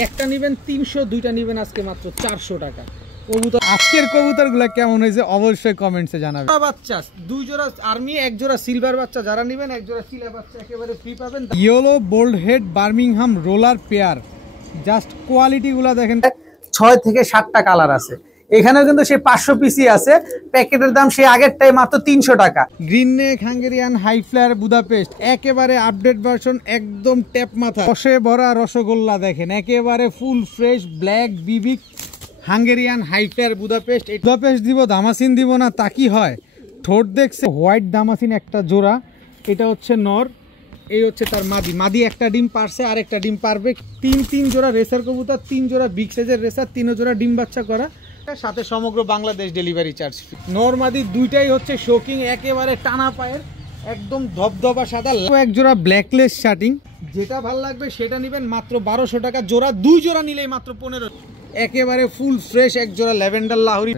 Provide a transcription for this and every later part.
একটা নেবেন 300, দুইটা নেবেন আজকে মাত্র 400 টাকা। কবুতর আজকের কবুতরগুলো কেমন হয়েছে অবশ্যই কমেন্টসে জানাবেন। বাচ্চা 2 জোড়া আর্মি, 1 জোড়া সিলভার বাচ্চা যারা নেবেন 1 জোড়া চিলা বাচ্চা একেবারে ফ্রি পাবেন। Yellow bald head Birmingham roller pair, just কোয়ালিটিগুলো দেখেন। 6 থেকে 7টা কালার আছে, এখানেও কিন্তু সেই 500 পিসি আছে। প্যাকেটের দাম সেই আগেরটাই মাত্র 300 টাকা। Green neck Hungarian high flyer Budapest একেবারে আপডেট ভার্সন, একদম ট্যাপ মাথা, রসে ভরা রসগোল্লা দেখেন, একেবারে ফুল ফ্রেশ ব্ল্যাক বিবিক Hungarian high flyer Budapest. Budapest দিব দামাসিন দিব না তা কি হয়? ঠোঁট দেখছে হোয়াইট দামাসিন একটা জোড়া, এটা হচ্ছে নর, এই হচ্ছে তার মাদি। মাদি একটা ডিম পারছে আর একটা ডিম পারবে। 3 জোড়া রেসার কবুতর, 3 জোড়া বিগ সাইজের রেসার, 3 জোড়া ডিম বাচ্চা করা, সাথে সমগ্র বাংলাদেশ ডেলিভারি চার্জ ফ্রি। নর মাদি দুইটাই হচ্ছে শোকিং, একেবারে টানা পায়ের, একদম ধবধবা সাদা। 1 জোড়া ব্ল্যাকলেস শার্টিং, যেটা ভালো লাগবে সেটা নেবেন মাত্র 1200 টাকা জোড়া। 2 জোড়া নিলেই মাত্র 15। একেবারে ফুল ফ্রেশ 1 জোড়া ল্যাভেন্ডার লাহোরি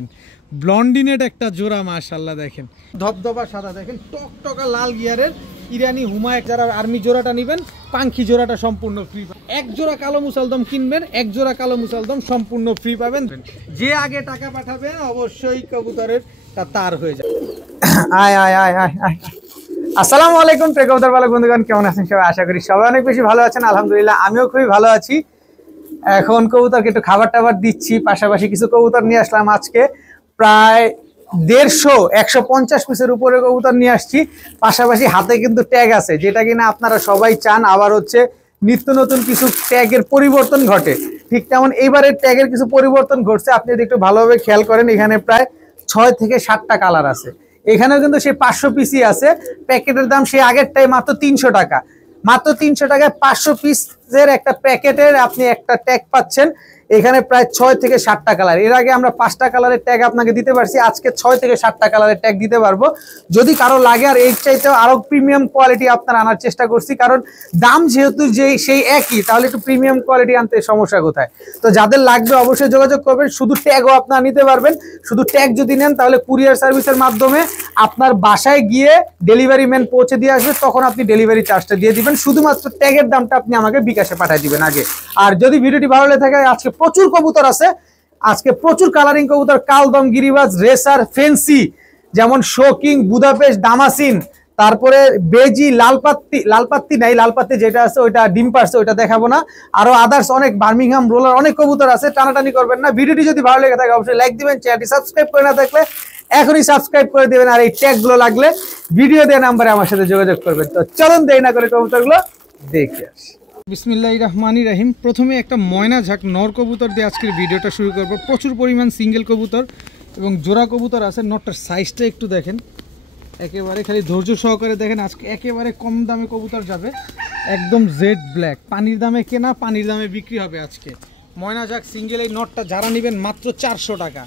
ব্লন্ডিনেট একটা জোড়া, মাশাআল্লাহ দেখেন ধবধবা সাদা, দেখেন টকটকা লাল গিয়ারের ইরানি হুমায়ুন। যারা আর্মি জোড়াটা নেবেন পাঙ্খি জোড়াটা সম্পূর্ণ ফ্রি পাবেন। 1 জোড়া কালো মুসালদম কিনবেন, 1 জোড়া কালো মুসালদম সম্পূর্ণ ফ্রি পাবেন। যে আগে টাকা পাঠাবেন অবশ্যই কবুতরের তার হয়ে যাবে। আয় আয় আয় আয় আয়। আসসালামু আলাইকুম প্রিয় কবুতর পালক বন্ধুগণ, কেমন আছেন সবাই? আশা করি সবাই অনেক বেশি ভালো আছেন। আলহামদুলিল্লাহ আমিও খুবই ভালো আছি। এখন কবুতরকে একটু খাবার টাবার দিচ্ছি, পাশাপাশি কিছু কবুতর নিয়ে আসলাম আজকে। প্রায় 150 পিসের উপরে কবুতর নিয়ে আসছি। পাশাপাশি হাতে কিন্তু ট্যাগ আছে, যেটা কিনা আপনারা সবাই চান। আবার হচ্ছে নিত্য নতুন কিছু ট্যাগের পরিবর্তন ঘটে, ঠিক তেমন এইবারের ট্যাগের কিছু পরিবর্তন ঘটছে। আপনি যদি একটু ভালোভাবে খেয়াল করেন, এখানে প্রায় 6 থেকে 7টা কালার আছে, এখানেও কিন্তু সেই 500 পিসি আছে। প্যাকেটের দাম সেই আগেরটাই মাত্র 300 টাকা। মাত্র 300 টাকায় 500 পিসের একটা প্যাকেটের আপনি একটা ট্যাগ পাচ্ছেন। এখানে প্রায় 6 থেকে 7টা কালার। এর আগে আমরা 5টা কালারের ট্যাগ আপনাকে দিতে পারছি, আজকে 6 থেকে 7টা কালারের ট্যাগ দিতে পারবো। যদি কারো লাগে আর এর চাইতেও আরো প্রিমিয়াম কোয়ালিটি আপনার আনার চেষ্টা করছি, কারণ দাম যেহেতু সেই একই, তাহলে একটু প্রিমিয়াম কোয়ালিটি আনতে সমস্যা কোথায়? তো যাদের লাগবে অবশ্যই যোগাযোগ করবেন। শুধু ট্যাগও আপনারা নিতে পারবেন। শুধু ট্যাগ যদি নেন তাহলে কুরিয়ার সার্ভিসের মাধ্যমে আপনার বাসায় গিয়ে ডেলিভারি ম্যান পৌঁছে দিয়ে আসবে, তখন আপনি ডেলিভারি চার্জটা দিয়ে দিবেন। শুধুমাত্র ট্যাগের দামটা আপনি আমাকে বিকাশে পাঠিয়ে দিবেন আগে। আর যদি ভিডিওটি ভালো লেগে থাকে, আজকে প্রচুর কবুতর আছে, আজকে প্রচুর কালারিং কবুতর, কালদম, গিরিবাজ, রেসার, ফেন্সি, যেমন শোকিং, বুদাপেস্ট, দামাসিন, তারপরে বেজি, লালপাত্তি নাই, লালপাত্তি যেটা আছে ওইটা ডিম পারছে, ওইটা দেখাবো না। আরো আদার্স অনেক বার্মিংহাম রোলার অনেক কবুতর আছে, টানাটানি করবেন না। ভিডিওটি যদি ভালো লেগে থাকে অবশ্যই লাইক দিবেন, চ্যানেলটি সাবস্ক্রাইব করে না থাকলে এখনই সাবস্ক্রাইব করে দিবেন। আর এই ট্যাগগুলো লাগলে ভিডিও দেওয়া নাম্বারে আমার সাথে যোগাযোগ করবেন। তো চলুন দেরি না করে কবুতরগুলো দেখে আসি। বিসমিল্লাহির রহমানির রহিম। প্রথমে একটা ময়না ঝাঁক নর কবুতর দিয়ে আজকের ভিডিওটা শুরু করব। প্রচুর পরিমাণ সিঙ্গেল কবুতর এবং জোড়া কবুতর আছে। নরটার সাইজটা একটু দেখেন, একেবারে খালি ধৈর্য সহকারে দেখেন। আজকে একেবারে কম দামে কবুতর যাবে, একদম জেড ব্ল্যাক, পানির দামে কেনা, পানির দামে বিক্রি হবে আজকে। ময়না ঝাঁক সিঙ্গেল এই নরটা যারা নেবেন মাত্র 400 টাকা।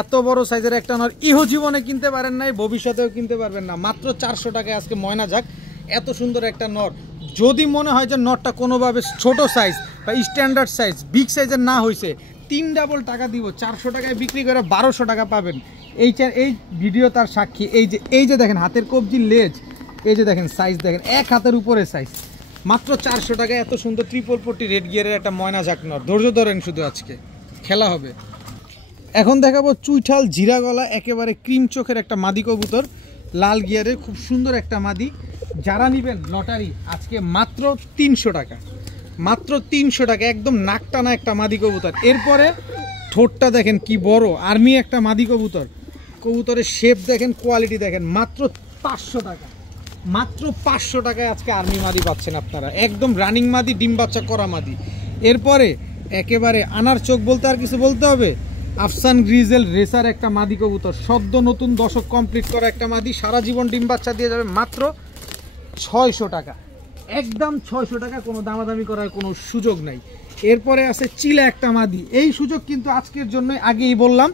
এত বড় সাইজের একটা নর ইহো জীবনে কিনতে পারেন নাই, ভবিষ্যতেও কিনতে পারবেন না। মাত্র 400 টাকায় আজকে ময়না ঝাঁক এত সুন্দর একটা নর। যদি মনে হয় যে নটটা কোনোভাবে ছোট সাইজ বা স্ট্যান্ডার্ড সাইজ বিগ সাইজের না হয়েছে, 3 ডাবল টাকা দিব, 400 টাকায় বিক্রি করে 1200 টাকা পাবেন। এই ভিডিও তার সাক্ষী। এই যে দেখেন হাতের কবজির লেজ, এই যে দেখেন সাইজ দেখেন, 1 হাতের উপরে সাইজ। মাত্র 400 টাকায় এত সুন্দর ট্রিপল পট্টি রেড গিয়ারের একটা ময়না ঝাঁক নর। ধৈর্য ধরেন, শুধু আজকে খেলা হবে। এখন দেখাবো চুইঠাল জিরা গলা, একেবারে ক্রিম চোখের একটা মাদি কবুতর, লাল গিয়ারের খুব সুন্দর একটা মাদি। যারা নেবেন লটারি আজকে মাত্র 300 টাকা, মাত্র 300 টাকা, একদম নাক টানা একটা মাদি কবুতর। এরপরে ঠোঁটটা দেখেন কি বড়, আর্মি একটা মাদি কবুতর। কবুতরের শেপ দেখেন, কোয়ালিটি দেখেন, মাত্র 500 টাকা। মাত্র 500 টাকায় আজকে আর্মি মাদি পাচ্ছেন আপনারা, একদম রানিং মাদি, ডিম বাচ্চা করা মাদি। এরপরে একেবারে আনার চোখ বলতে আর কিছু বলতে হবে, আফসান গ্রিজেল রেসার একটা মাদি কবুতর, সদ্য নতুন দশক কমপ্লিট করা একটা মাদি, সারা জীবন ডিম বাচ্চা দিয়ে যাবে। মাত্র 600 টাকা, একদম 600 টাকা, কোনো দামাদামি করার কোনো সুযোগ নাই। এরপরে আছে চিলা একটা মাদি, এই সুযোগ কিন্তু আজকের জন্য, আগেই বললাম।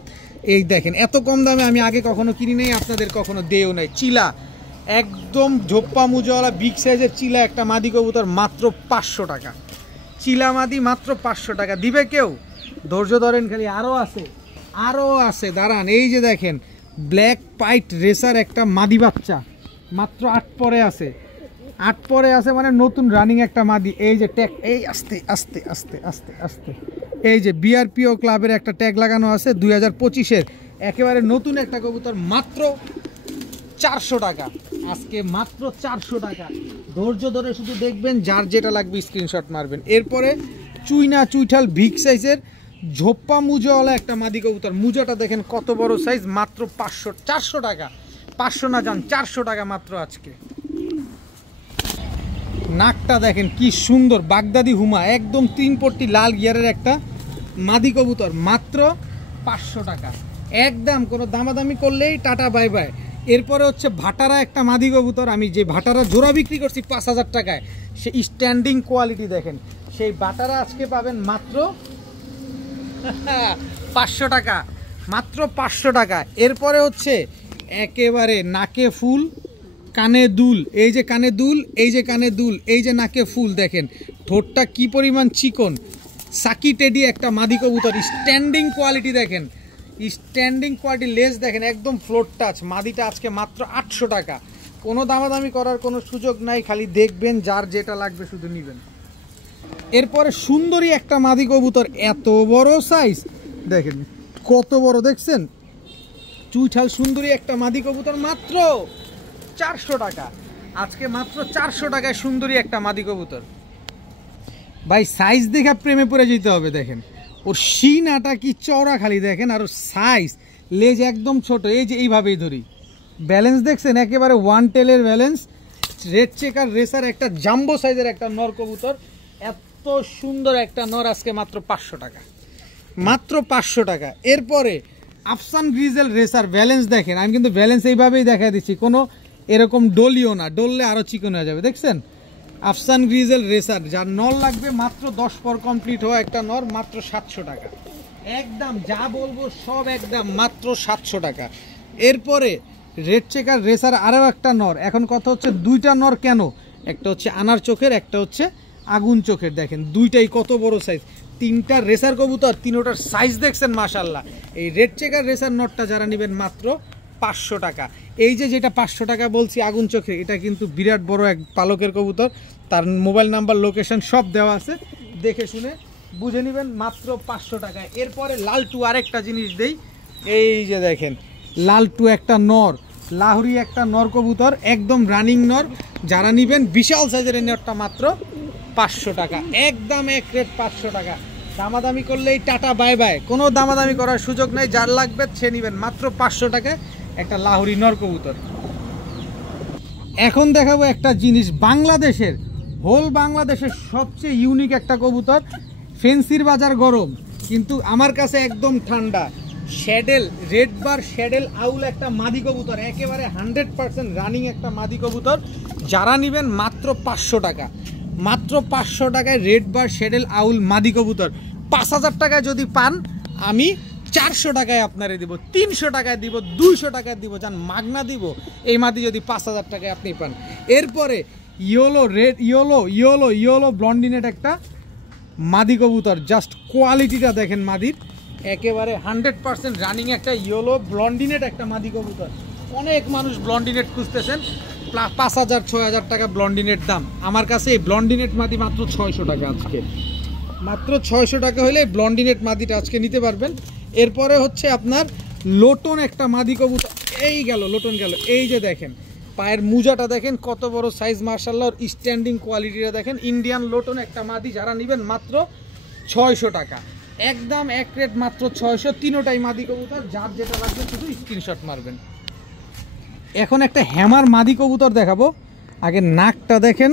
এই দেখেন এত কম দামে আমি আগে কখনো কিনি নাই, আপনাদের কখনো দেও নাই। চিলা একদম ঝোপ্পা মুজওয়ালা বিগ সাইজের চিলা একটা মাদি কবুতর, মাত্র 500 টাকা। চিলা মাদি মাত্র 500 টাকা। দিবে কেউ? ধৈর্য ধরেন খালি, আরও আছে দাঁড়ান। এই যে দেখেন ব্ল্যাক পাইট রেসার একটা মাদি বাচ্চা, মাত্র 8 পরে আছে, 8 পরে আছে মানে নতুন রানিং একটা মাদি। এই যে ট্যাগ, এই আস্তে আস্তে আস্তে আস্তে আস্তে, এই যে বিআরপিও ক্লাবের একটা ট্যাগ লাগানো আছে 2025-এর একেবারে নতুন একটা কবুতর, মাত্র 400 টাকা আজকে, মাত্র 400 টাকা। ধৈর্য ধরে শুধু দেখবেন, যার যেটা লাগবে স্ক্রিনশট মারবেন। এরপরে চুইনা চুইঠাল বিগ সাইজের ঝোপ্পা মুজোওয়ালা একটা মাদি কবুতর, মুজোটা দেখেন কত বড় সাইজ, মাত্র 400 টাকা, 500 না যান 400 টাকা মাত্র আজকে। নাকটা দেখেন কি সুন্দর, বাগদাদি হুমা, একদম 3 পট্টি লাল গিয়ারের একটা মাদি কবুতর, মাত্র 500 টাকা একদম, কোনো দামাদামি করলেই টাটা বাই বাই। এরপরে হচ্ছে ভাটারা একটা মাদি কবুতর, আমি যে ভাটারা জোড়া বিক্রি করছি 5000 টাকায়, সে স্ট্যান্ডিং কোয়ালিটি দেখেন, সেই ভাটারা আজকে পাবেন মাত্র 500 টাকা, মাত্র 500 টাকা। এরপরে হচ্ছে একেবারে নাকে ফুল কানে দুল, এই যে কানে দুল, এই যে কানে দুল, এই যে নাকে ফুল, দেখেন ঠোঁটটা কি পরিমাণ চিকন, সাকি টেডি একটা মাদি কবুতর, স্ট্যান্ডিং কোয়ালিটি দেখেন, স্ট্যান্ডিং কোয়ালিটি, লেজ দেখেন একদম ফ্লোর টাচ, মাদিটা আজকে মাত্র 800 টাকা। কোনো দামাদামি করার কোনো সুযোগ নাই, খালি দেখবেন, যার যেটা লাগবে শুধু নেবেন। এরপরে সুন্দরী একটা মাদি কবুতর, এত বড় সাইজ দেখেন কত বড়, দেখছেন চুইঠাল সুন্দরী একটা মাদি কবুতর, মাত্র 400 টাকা আজকে, মাত্র 400 টাকায় সুন্দরী একটা মাদি কবুতর। ভাই সাইজ দেখে প্রেমে পড়ে যেতে হবে, দেখেন ওর শিনাটা কি চওড়া খালি দেখেন, আর সাইজ, লেজ একদম ছোট, এই যে এইভাবেই ধরি, ব্যালেন্স দেখছেন একেবারে ওয়ান টেলের ব্যালেন্স, রেড চেকার রেসার একটা জাম্বো সাইজের একটা নর কবুতর, এত সুন্দর একটা নর আজকে মাত্র 500 টাকা, মাত্র 500 টাকা। এরপরে আফসান গ্রিজেল রেসার, ব্যালেন্স দেখেন, আমি কিন্তু ব্যালেন্স এইভাবেই দেখা দিচ্ছি, কোনো এরকম ডলিও না, ডললে আরও চিকন হয়ে যাবে, দেখছেন আফসান গ্রিজেল রেসার, যার নর লাগবে মাত্র 10 পর কমপ্লিট হওয়া একটা নর, মাত্র 700 টাকা একদম, যা বলবো সব একদম মাত্র 700 টাকা। এরপরে রেড চেকার রেসার আরও একটা নর, এখন কথা হচ্ছে দুইটা নর কেন, একটা হচ্ছে আনার চোখের, একটা হচ্ছে আগুন চোখের, দেখেন দুইটাই কত বড় সাইজ, 3টা রেসার কবুতর, 3টার সাইজ দেখছেন মাশাল্লাহ। এই রেড চেকার রেসার নটটা যারা নেবেন মাত্র 500 টাকা। এই যে যেটা 500 টাকা বলছি আগুন চোখে, এটা কিন্তু বিরাট বড় এক পালকের কবুতর, তার মোবাইল নাম্বার লোকেশন সব দেওয়া আছে, দেখে শুনে বুঝে নেবেন, মাত্র 500 টাকায়। এরপরে লালটু আরেকটা জিনিস দেই, এই যে দেখেন লালটু একটা নর, লাহোরি একটা নর কবুতর, একদম রানিং নর, যারা নেবেন বিশাল সাইজের এই নরটা মাত্র 500 টাকা একদম, এক রেট 500 টাকা, দামাদামি করলেই টাটা বাই বাই, কোনো দামাদামি করার সুযোগ নেই, যার লাগবে সে নেবেন মাত্র 500 টাকায় একটা লাহোরি নর কবুতর। এখন দেখাবো একটা জিনিস, বাংলাদেশের, হোল বাংলাদেশের সবচেয়ে ইউনিক একটা কবুতর, ফেন্সির বাজার গরম কিন্তু আমার কাছে একদম ঠান্ডা, শ্যাডেল রেড বার শ্যাডেল আউল একটা মাদি কবুতর, একেবারে 100% রানিং একটা মাদি কবুতর, যারা নেবেন মাত্র 500 টাকা, মাত্র 500 টাকায় রেড বার শ্যাডেল আউল মাদি কবুতর। 5000 টাকায় যদি পান আমি 400 টাকায় আপনারে দিব, 300 টাকায় দিব, 200 টাকায় দিব, যান মাগনা দিব এই মাদি যদি 5000 টাকায় আপনি পান। এরপরে ইয়েলো রেড ইয়েলো ব্লন্ডিনেট একটা মাদি কবুতর, জাস্ট কোয়ালিটিটা দেখেন মাদির, একেবারে 100% রানিং একটা ইয়েলো ব্লন্ডিনেট একটা মাদি কবুতর। অনেক মানুষ ব্লন্ডিনেট খুঁজতেছেন, 5000 6000 টাকা ব্লন্ডিনেট দাম, আমার কাছে এই ব্লন্ডিনেট মাদি মাত্র 600 টাকা আজকে, মাত্র 600 টাকা হলে ব্লন্ডিনেট মাদিটা আজকে নিতে পারবেন। এরপরে হচ্ছে আপনার লোটন একটা মাদি কবুতর, এই গেল লোটন গেল, এই যে দেখেন পায়ের মুজাটা দেখেন কত বড় সাইজ মার্শাল্লাহ, স্ট্যান্ডিং কোয়ালিটিটা দেখেন, ইন্ডিয়ান লোটন একটা মাদি, যারা নেবেন মাত্র 600 টাকা একদম, এক রেট মাত্র 600, তিনোটাই মাদি কবুতর, যার যেটা লাগবে শুধু স্ক্রিনশট মারবেন। এখন একটা হ্যামার মাদি কবুতর দেখাবো, আগে নাকটা দেখেন,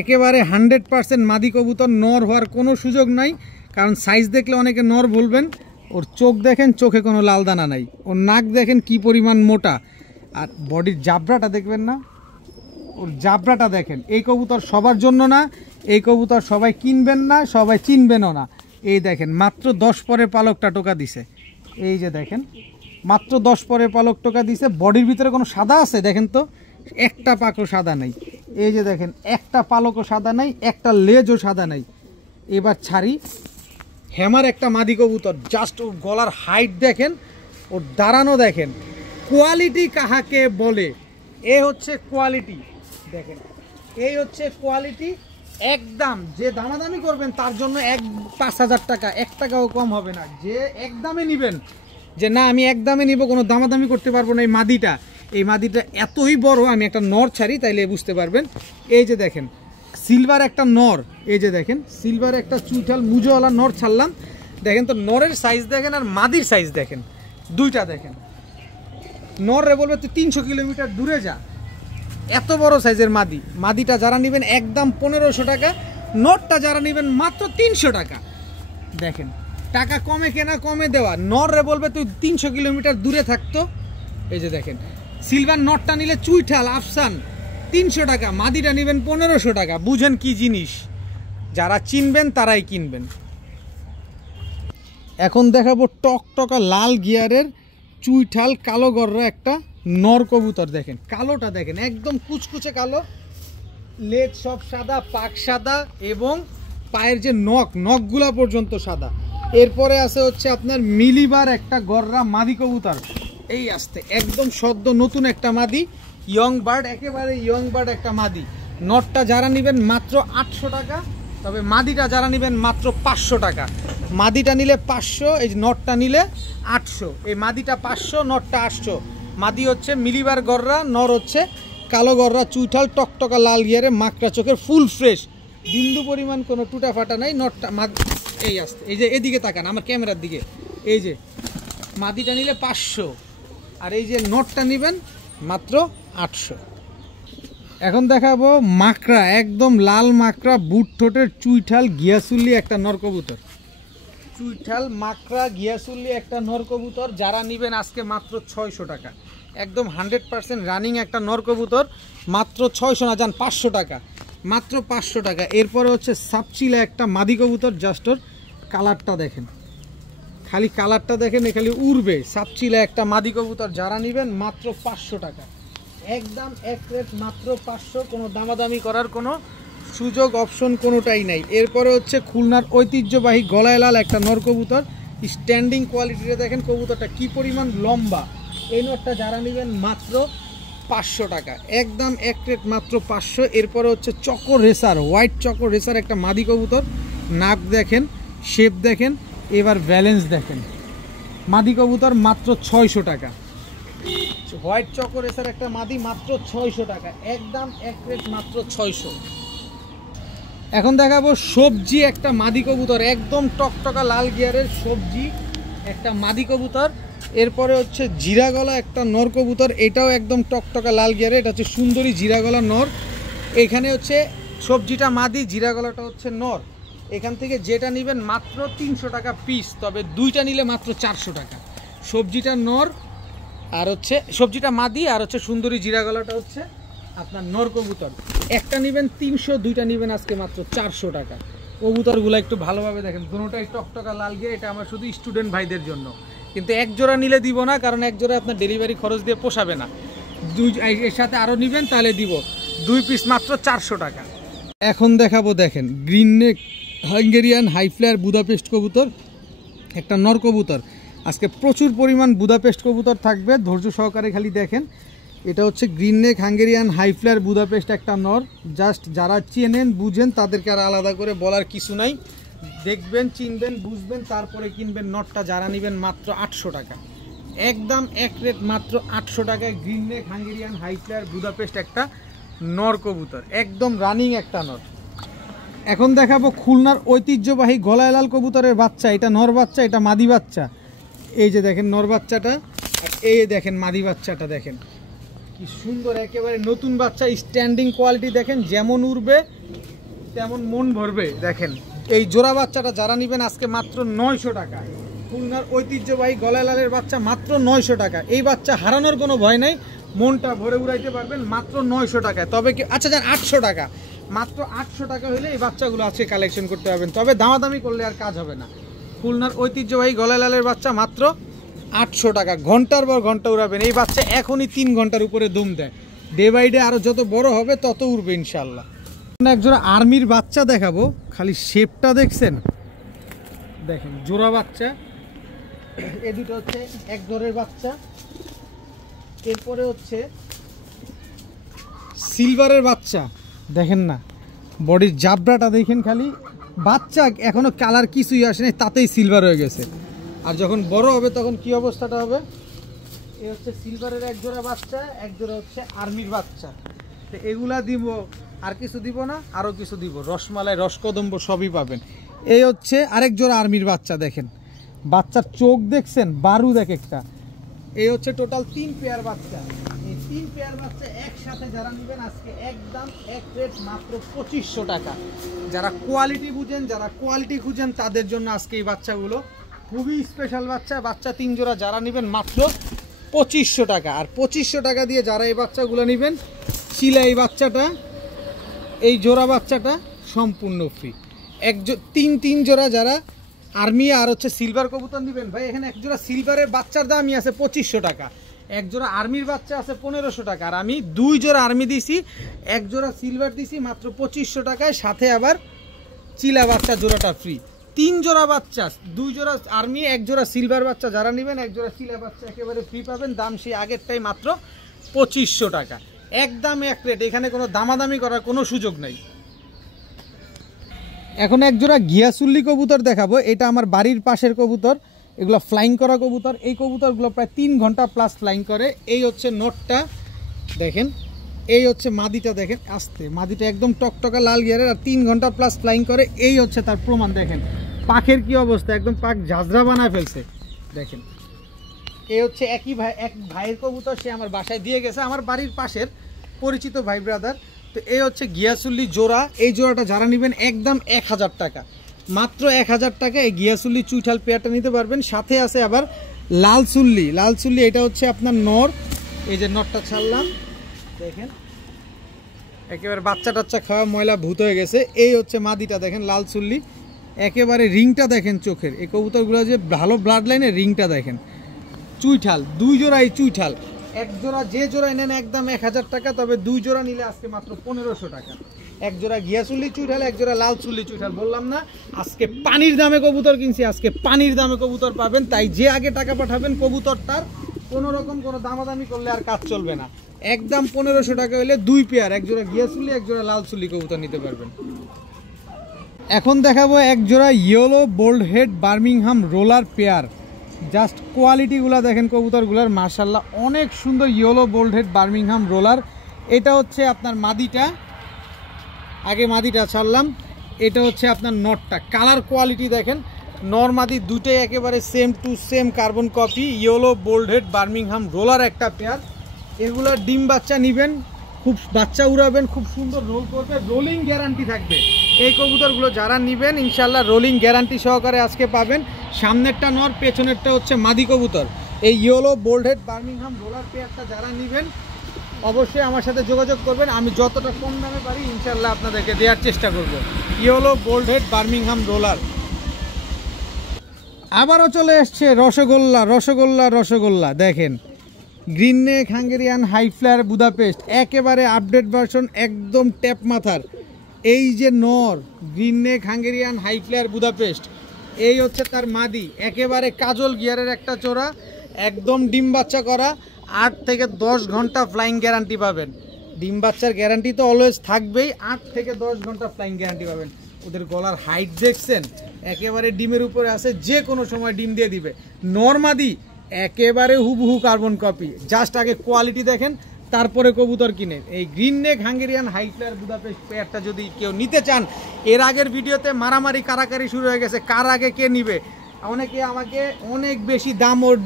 একেবারে 100% মাদি কবুতর, নর হওয়ার কোনো সুযোগ নাই, কারণ সাইজ দেখলে অনেকে নর বলবেন। ওর চোখ দেখেন, চোখে কোনো লাল দানা নাই, ওর নাক দেখেন কি পরিমাণ মোটা, আর বডির জাবরাটা দেখবেন না, ওর জাবরাটা দেখেন। এই কবুতর সবার জন্য না, এই কবুতর সবাই কিনবেন না, সবাই চিনবেনও না। এই দেখেন মাত্র 10 পরে পালকটা টোকা দিছে, এই যে দেখেন মাত্র 10 পরে পালক টোকা দিছে, বডির ভিতরে কোনো সাদা আছে দেখেন তো, একটা পাকও সাদা নাই, এই যে দেখেন একটা পালকও সাদা নাই, একটা লেজও সাদা নাই। এবার ছাড়ি হ্যামার একটা মাদি কবুতর, জাস্ট ওর গলার হাইট দেখেন, ওর দাঁড়ানো দেখেন, কোয়ালিটি কাহাকে বলে, এ হচ্ছে কোয়ালিটি, দেখেন এই হচ্ছে কোয়ালিটি। একদম যে দামাদামি করবেন তার জন্য 5,000 টাকা 1 টাকাও কম হবে না। যে একদমে নেবেন, যে না আমি একদমে নিব, কোনো দামাদামি করতে পারবো না। এই মাদিটা এতই বড়, আমি একটা নর ছাড়ি তাইলে বুঝতে পারবেন। এই যে দেখেন সিলভার একটা নর, এই যে দেখেন সিলভার একটা চুইঠাল মুজোওয়ালা নর ছাড়লাম। দেখেন তো নরের সাইজ দেখেন আর মাদির সাইজ দেখেন, দুইটা দেখেন। নররে বলবে তুই 300 কিলোমিটার দূরে যা, এত বড় সাইজের মাদিটা যারা নেবেন একদম 1500 টাকা, নরটা যারা নেবেন মাত্র 300 টাকা। দেখেন টাকা কমে কেনা কমে দেওয়া। নররে বলবে তুই 300 কিলোমিটার দূরে থাকতো। এই যে দেখেন সিলভার নটটা নিলে চুইঠাল আফসান 300 টাকা, মাদিটা নেবেন 1500 টাকা। বুঝেন কি জিনিস, যারা চিনবেন তারাই কিনবেন। এখন দেখাবো টকটকা লাল গিয়ারের চুইঠাল কালো গররা একটা নর কবুতর। দেখেন কালোটা দেখেন একদম কুচকুচে কালো, লেজ সব সাদা, পাক সাদা এবং পায়ের যে নখগুলা পর্যন্ত সাদা। এরপরে আছে হচ্ছে আপনার মিলিবার একটা গররা মাদি কবুতর, এই আসতে একদম সদ্য নতুন একটা মাদি, ইয়ং বার্ড, একেবারে ইয়ং বার্ড একটা মাদি। নটটা যারা নেবেন মাত্র 800 টাকা, তবে মাদিটা যারা নেবেন মাত্র 500 টাকা। মাদিটা নিলে 500, এই নটটা নিলে 800। এই মাদিটা 500, নটটা 800। মাদি হচ্ছে মিলিবার গররা, নর হচ্ছে কালো গররা চুইঠাল টকটকা লাল গিয়ারে মাকড়া চোখের, ফুল ফ্রেশ, বিন্দু পরিমাণ কোনো টুটা ফাটা নাই। নটটা এই আসতে, এই যে এদিকে তাকান আমার ক্যামেরার দিকে, এই যে মাদিটা নিলে 500 আর এই যে নটটা নেবেন মাত্র 800। এখন দেখাবো মাকড়া, একদম লাল মাকড়া বুট ঠোঁটের চুইঠাল গিয়াসুল্লি একটা নর কবুতর। চুইঠাল মাকড়া গিয়াসুল্লি একটা নর কবুতর যারা নেবেন আজকে মাত্র 600 টাকা। একদম 100% রানিং একটা নর কবুতর, মাত্র 600 না, যান 500 টাকা, মাত্র 500 টাকা। এরপরে হচ্ছে সাপচিলা একটা মাদি কবুতর, জাস্ট ওর কালারটা দেখেন, খালি কালারটা দেখেন, খালি উড়বে। সাপচিলা একটা মাদি কবুতর যারা নেবেন মাত্র 500 টাকা, একদম এক রেট মাত্র 500, কোনো দামাদামি করার কোনো সুযোগ অপশন কোনোটাই নাই। এরপরে হচ্ছে খুলনার ঐতিহ্যবাহী গলায় লাল একটা নর কবুতর, স্ট্যান্ডিং কোয়ালিটিতে দেখেন কবুতরটা কি পরিমাণ লম্বা। এই নটটা যারা নেবেন মাত্র 500 টাকা, একদম এক রেট মাত্র 500। এরপরে হচ্ছে চকর রেসার, হোয়াইট চকর রেসার একটা মাদি কবুতর, নাক দেখেন, শেপ দেখেন, এবার ব্যালেন্স দেখেন। মাদি কবুতর মাত্র 600 টাকা, হোয়াইট চকর রেসার একটা মাদি মাত্র 600 টাকা, একদম এক রেট মাত্র 600। এখন দেখাবো সবজি একটা মাদি কবুতর, একদম টকটকা লাল গিয়ারের সবজি একটা মাদি কবুতর। এরপরে হচ্ছে জিরাগলা একটা নর কবুতর, এটাও একদম টকটকা লাল গিয়ারে, এটা হচ্ছে সুন্দরী জিরাগলা নর। এখানে হচ্ছে সবজিটা মাদি, জিরাগলাটা হচ্ছে নর। এখান থেকে যেটা নেবেন মাত্র 300 টাকা পিস, তবে দুইটা নিলে মাত্র 400 টাকা। সবজিটা নর আর হচ্ছে সবজিটা মাদি, আর হচ্ছে সুন্দরী জিরাগলাটা হচ্ছে আপনার নর কবুতর। একটা নেবেন 300, দুইটা নেবেন আজকে মাত্র 400 টাকা। কবুতরগুলো একটু ভালোভাবে দেখেন, দুটোটাই টকটকা লাল গিয়ে, এটা আমার শুধু স্টুডেন্ট ভাইদের জন্য, কিন্তু এক জোড়া নিলে দিব না, কারণ এক জোড়া আপনার ডেলিভারি খরচ দিয়ে পোষাবে না। এর সাথে আরও নেবেন তাহলে দিব, 2 পিস মাত্র 400 টাকা। এখন দেখাবো দেখেন green neck Hungarian highflyer Budapest কবুতর, একটা নর কবুতর। আজকে প্রচুর পরিমাণ বুদাপেস্ট কবুতর থাকবে, ধৈর্য সহকারে খালি দেখেন। এটা হচ্ছে green neck Hungarian highflyer Budapest একটা নর, জাস্ট যারা চেনেন বুঝেন তাদেরকে আর আলাদা করে বলার কিছু নাই, দেখবেন চিনবেন বুঝবেন তারপরে কিনবেন। নটটা যারা নেবেন মাত্র 800 টাকা, একদম এক রেট মাত্র 800 টাকায় green neck Hungarian highflyer Budapest একটা নর কবুতর, একদম রানিং একটা নর। এখন দেখাবো খুলনার ঐতিহ্যবাহী গলায় লাল কবুতরের বাচ্চা, এটা নর বাচ্চা, এটা মাদি বাচ্চা। এই যে দেখেন নর বাচ্চাটা, আর এই দেখেন মাদি বাচ্চাটা, দেখেন কি সুন্দর, একেবারে নতুন বাচ্চা, স্ট্যান্ডিং কোয়ালিটি দেখেন, যেমন উড়বে তেমন মন ভরবে। দেখেন এই জোড়া বাচ্চাটা যারা নেবেন আজকে মাত্র 900 টাকা, খুলনার ঐতিহ্যবাহী গলায় লালের বাচ্চা মাত্র 900 টাকা। এই বাচ্চা হারানোর কোনো ভয় নাই, মনটা ভরে উড়াইতে পারবেন মাত্র 900 টাকায়। তবে কি আচ্ছা যান 800 টাকা, মাত্র 800 টাকা হলে এই বাচ্চাগুলো আজকে কালেকশন করতে পারবেন, তবে দামাদামি করলে আর কাজ হবে না। খুলনার ঐতিহ্যবাহী গলায় লালের বাচ্চা মাত্র 800 টাকা, ঘন্টার পর ঘন্টা উড়াবেন। এই বাচ্চা এখনই 3 ঘন্টার উপরে দম দেয়, ডে বাই ডে আরও যত বড় হবে তত উড়বে ইনশাল্লাহ। একজোড়া আর্মির বাচ্চা দেখাবো, খালি শেপটা দেখছেন, দেখেন জোড়া বাচ্চা, এ দুটো হচ্ছে এক দরের বাচ্চা। এরপরে হচ্ছে সিলভারের বাচ্চা দেখেন না, বডির জাবরাটা দেখেন খালি, বাচ্চা এখনো কালার কিছুই আসেনি তাতেই সিলভার হয়ে গেছে। আর যখন বড় হবে তখন কি অবস্থাটা হবে? এই হচ্ছে সিলভারের এক জোড়া বাচ্চা, এক জোড়া হচ্ছে আর্মির বাচ্চা। তো এগুলা দিব, আর কিছু দিব না, আরও কিছু দিব, রসমালাই রসকদম্ব সবই পাবেন। এই হচ্ছে আরেক জোড়া আর্মির বাচ্চা, দেখেন বাচ্চার চোখ দেখছেন, বারুদ এক একটা। এই হচ্ছে টোটাল 3 পেয়ার বাচ্চা। এই 3 পেয়ার বাচ্চা একসাথে যারা নেবেন আজকে একদম এক রেট মাত্র 2500 টাকা। যারা কোয়ালিটি বুঝেন, যারা কোয়ালিটি খুঁজেন তাদের জন্য আজকে এই বাচ্চাগুলো খুবই স্পেশাল বাচ্চা। বাচ্চা 3 জোড়া যারা নেবেন মাত্র 2500 টাকা। আর 2500 টাকা দিয়ে যারা এই বাচ্চাগুলো নেবেন, চিলা এই বাচ্চাটা, এই জোড়া বাচ্চাটা সম্পূর্ণ ফ্রি। তিন জোড়া যারা আর্মি আর হচ্ছে সিলভার কবুতর নেবেন, ভাই এখানে এক জোড়া সিলভারের বাচ্চার দামই আছে 2500 টাকা, এক জোড়া আর্মির বাচ্চা আছে 1500 টাকা। আর আমি 2 জোড়া আর্মি দিছি, এক জোড়া সিলভার দিছি মাত্র 2500 টাকায়, সাথে আবার চিলা বাচ্চা জোড়াটা ফ্রি। 3 জোড়া বাচ্চা, 2 জোড়া আর্মি, এক জোড়া সিলভার বাচ্চা যারা নেবেন, এক জোড়া চিলা বাচ্চা একেবারে ফ্রি পাবেন। দাম সেই আগেরটাই মাত্র 2500 টাকা, একদম এক রেট, এখানে কোনো দামাদামি করার কোনো সুযোগ নেই। এখন এক জোড়া গিয়াসুল্লি কবুতর দেখাবো, এটা আমার বাড়ির পাশের কবুতর, এগুলো ফ্লাইং করা কবুতর। এই কবুতরগুলো প্রায় 3 ঘন্টা প্লাস ফ্লাইং করে। এই হচ্ছে নটটা দেখেন, এই হচ্ছে মাদিটা দেখেন, আস্তে মাদিটা একদম টকটকা লাল গিয়ারের, আর 3 ঘন্টা প্লাস ফ্লাইং করে। এই হচ্ছে তার প্রমাণ, দেখেন পাখের কি অবস্থা, একদম পাখ ঝাঁঝরা বানায় ফেলছে দেখেন। এই হচ্ছে এক ভাইয়ের কবুতর, সে আমার বাসায় দিয়ে গেছে, আমার বাড়ির পাশের পরিচিত ভাই ব্রাদার। তো এই হচ্ছে গিয়াসুল্লি জোড়া, এই জোড়াটা যারা নেবেন একদম 1000 টাকা, মাত্র 1000 টাকা এই গিয়াসুল্লি চুইঠাল পেয়ারটা নিতে পারবেন। সাথে আছে আবার লালচুল্লি, এটা হচ্ছে আপনার নর। এই যে নরটা ছাড়লাম দেখেন, একেবারে বাচ্চা টাচ্চা খাওয়া ময়লা ভূত হয়ে গেছে। এই হচ্ছে মাদিটা দেখেন লালচুল্লি, একেবারে রিংটা দেখেন চোখের, এই কবুতরগুলো যে ভালো ব্লাড লাইনের, রিংটা দেখেন। চুইঠাল 2 জোড়াই চুইঠাল, এক জোড়া যে জোড়াই নেন একদম 1000 টাকা, তবে 2 জোড়া নিলে আজকে মাত্র 1500 টাকা। এক জোড়া গিয়াসুল্লি চুইঠাল, এক জোড়া লাল চুল্লি চুইঠাল। বললাম না আজকে পানির দামে কবুতর কিনছি, আজকে পানির দামে কবুতর পাবেন। তাই যে আগে টাকা পাঠাবেন কবুতরটার কোনো রকম কোনো দামাদামি করলে আর কাজ চলবে না, একদম 1500 টাকা হলে 2 পেয়ার, এক জোড়া গিয়াসুল্লি, এক জোড়া লাল চুল্লি কবুতর নিতে পারবেন। এখন দেখাবো এক জোড়া yellow bald head Birmingham roller pair. Just কোয়ালিটিগুলো দেখেন কবুতরগুলোর, মার্শাল্লাহ অনেক সুন্দর yellow bald head Birmingham roller. এটা হচ্ছে আপনার মাদিটা, আগে মাদিটা ছাড়লাম। এটা হচ্ছে আপনার নটটা, কালার কোয়ালিটি দেখেন, নর মাদি দুটোই একেবারে same to same carbon copy, yellow bald head Birmingham roller একটা পেয়ার। এগুলোর ডিম বাচ্চা নেবেন, খুব বাচ্চা উড়াবেন, খুব সুন্দর রোল করবে, রোলিং গ্যারান্টি থাকবে। এই কবুতরগুলো যারা নেবেন ইনশাল্লাহ রোলিং গ্যারান্টি সহকারে আজকে পাবেন। সামনেরটা নর, পেছনেরটা হচ্ছে মাদি কবুতর। এই yellow bald head Birmingham roller পেয়ারটা যারা নেবেন অবশ্যই আমার সাথে যোগাযোগ করবেন, আমি যতটা কম দামে পারি ইনশাল্লাহ আপনাদেরকে দেওয়ার চেষ্টা করব। Yellow bald head Birmingham roller. আবারও চলে এসছে রসগোল্লা দেখেন, green neck Hungarian high flyer Budapest, একেবারে আপডেট ভার্সন, একদম ট্যাপ মাথার। এই যে নর green neck Hungarian high flyer Budapest, এই হচ্ছে তার মাদি, একেবারে কাজল গিয়ারের একটা চোরা, একদম ডিম বাচ্চা করা, 8 থেকে 10 ঘন্টা ফ্লাইং গ্যারান্টি পাবেন। ডিম বাচ্চার গ্যারান্টি তো অলওয়েজ থাকবেই, 8 থেকে 10 ঘন্টা ফ্লাইং গ্যারান্টি পাবেন। ওদের গলার হাইট দেখছেন, একেবারে ডিমের উপরে আছে, যে কোনো সময় ডিম দিয়ে দিবে। নরমাদি একেবারে হুবহু কার্বন কপি, জাস্ট আগে কোয়ালিটি দেখেন তারপরে কবুতর কিনে। এই green neck Hungarian high flyer Budapest পেয়ারটা যদি কেউ নিতে চান, এর আগের ভিডিওতে মারামারি কারাকারি শুরু হয়ে গেছে, কার আগে কে নিবে। অনেকে আমাকে অনেক বেশি দাম ওর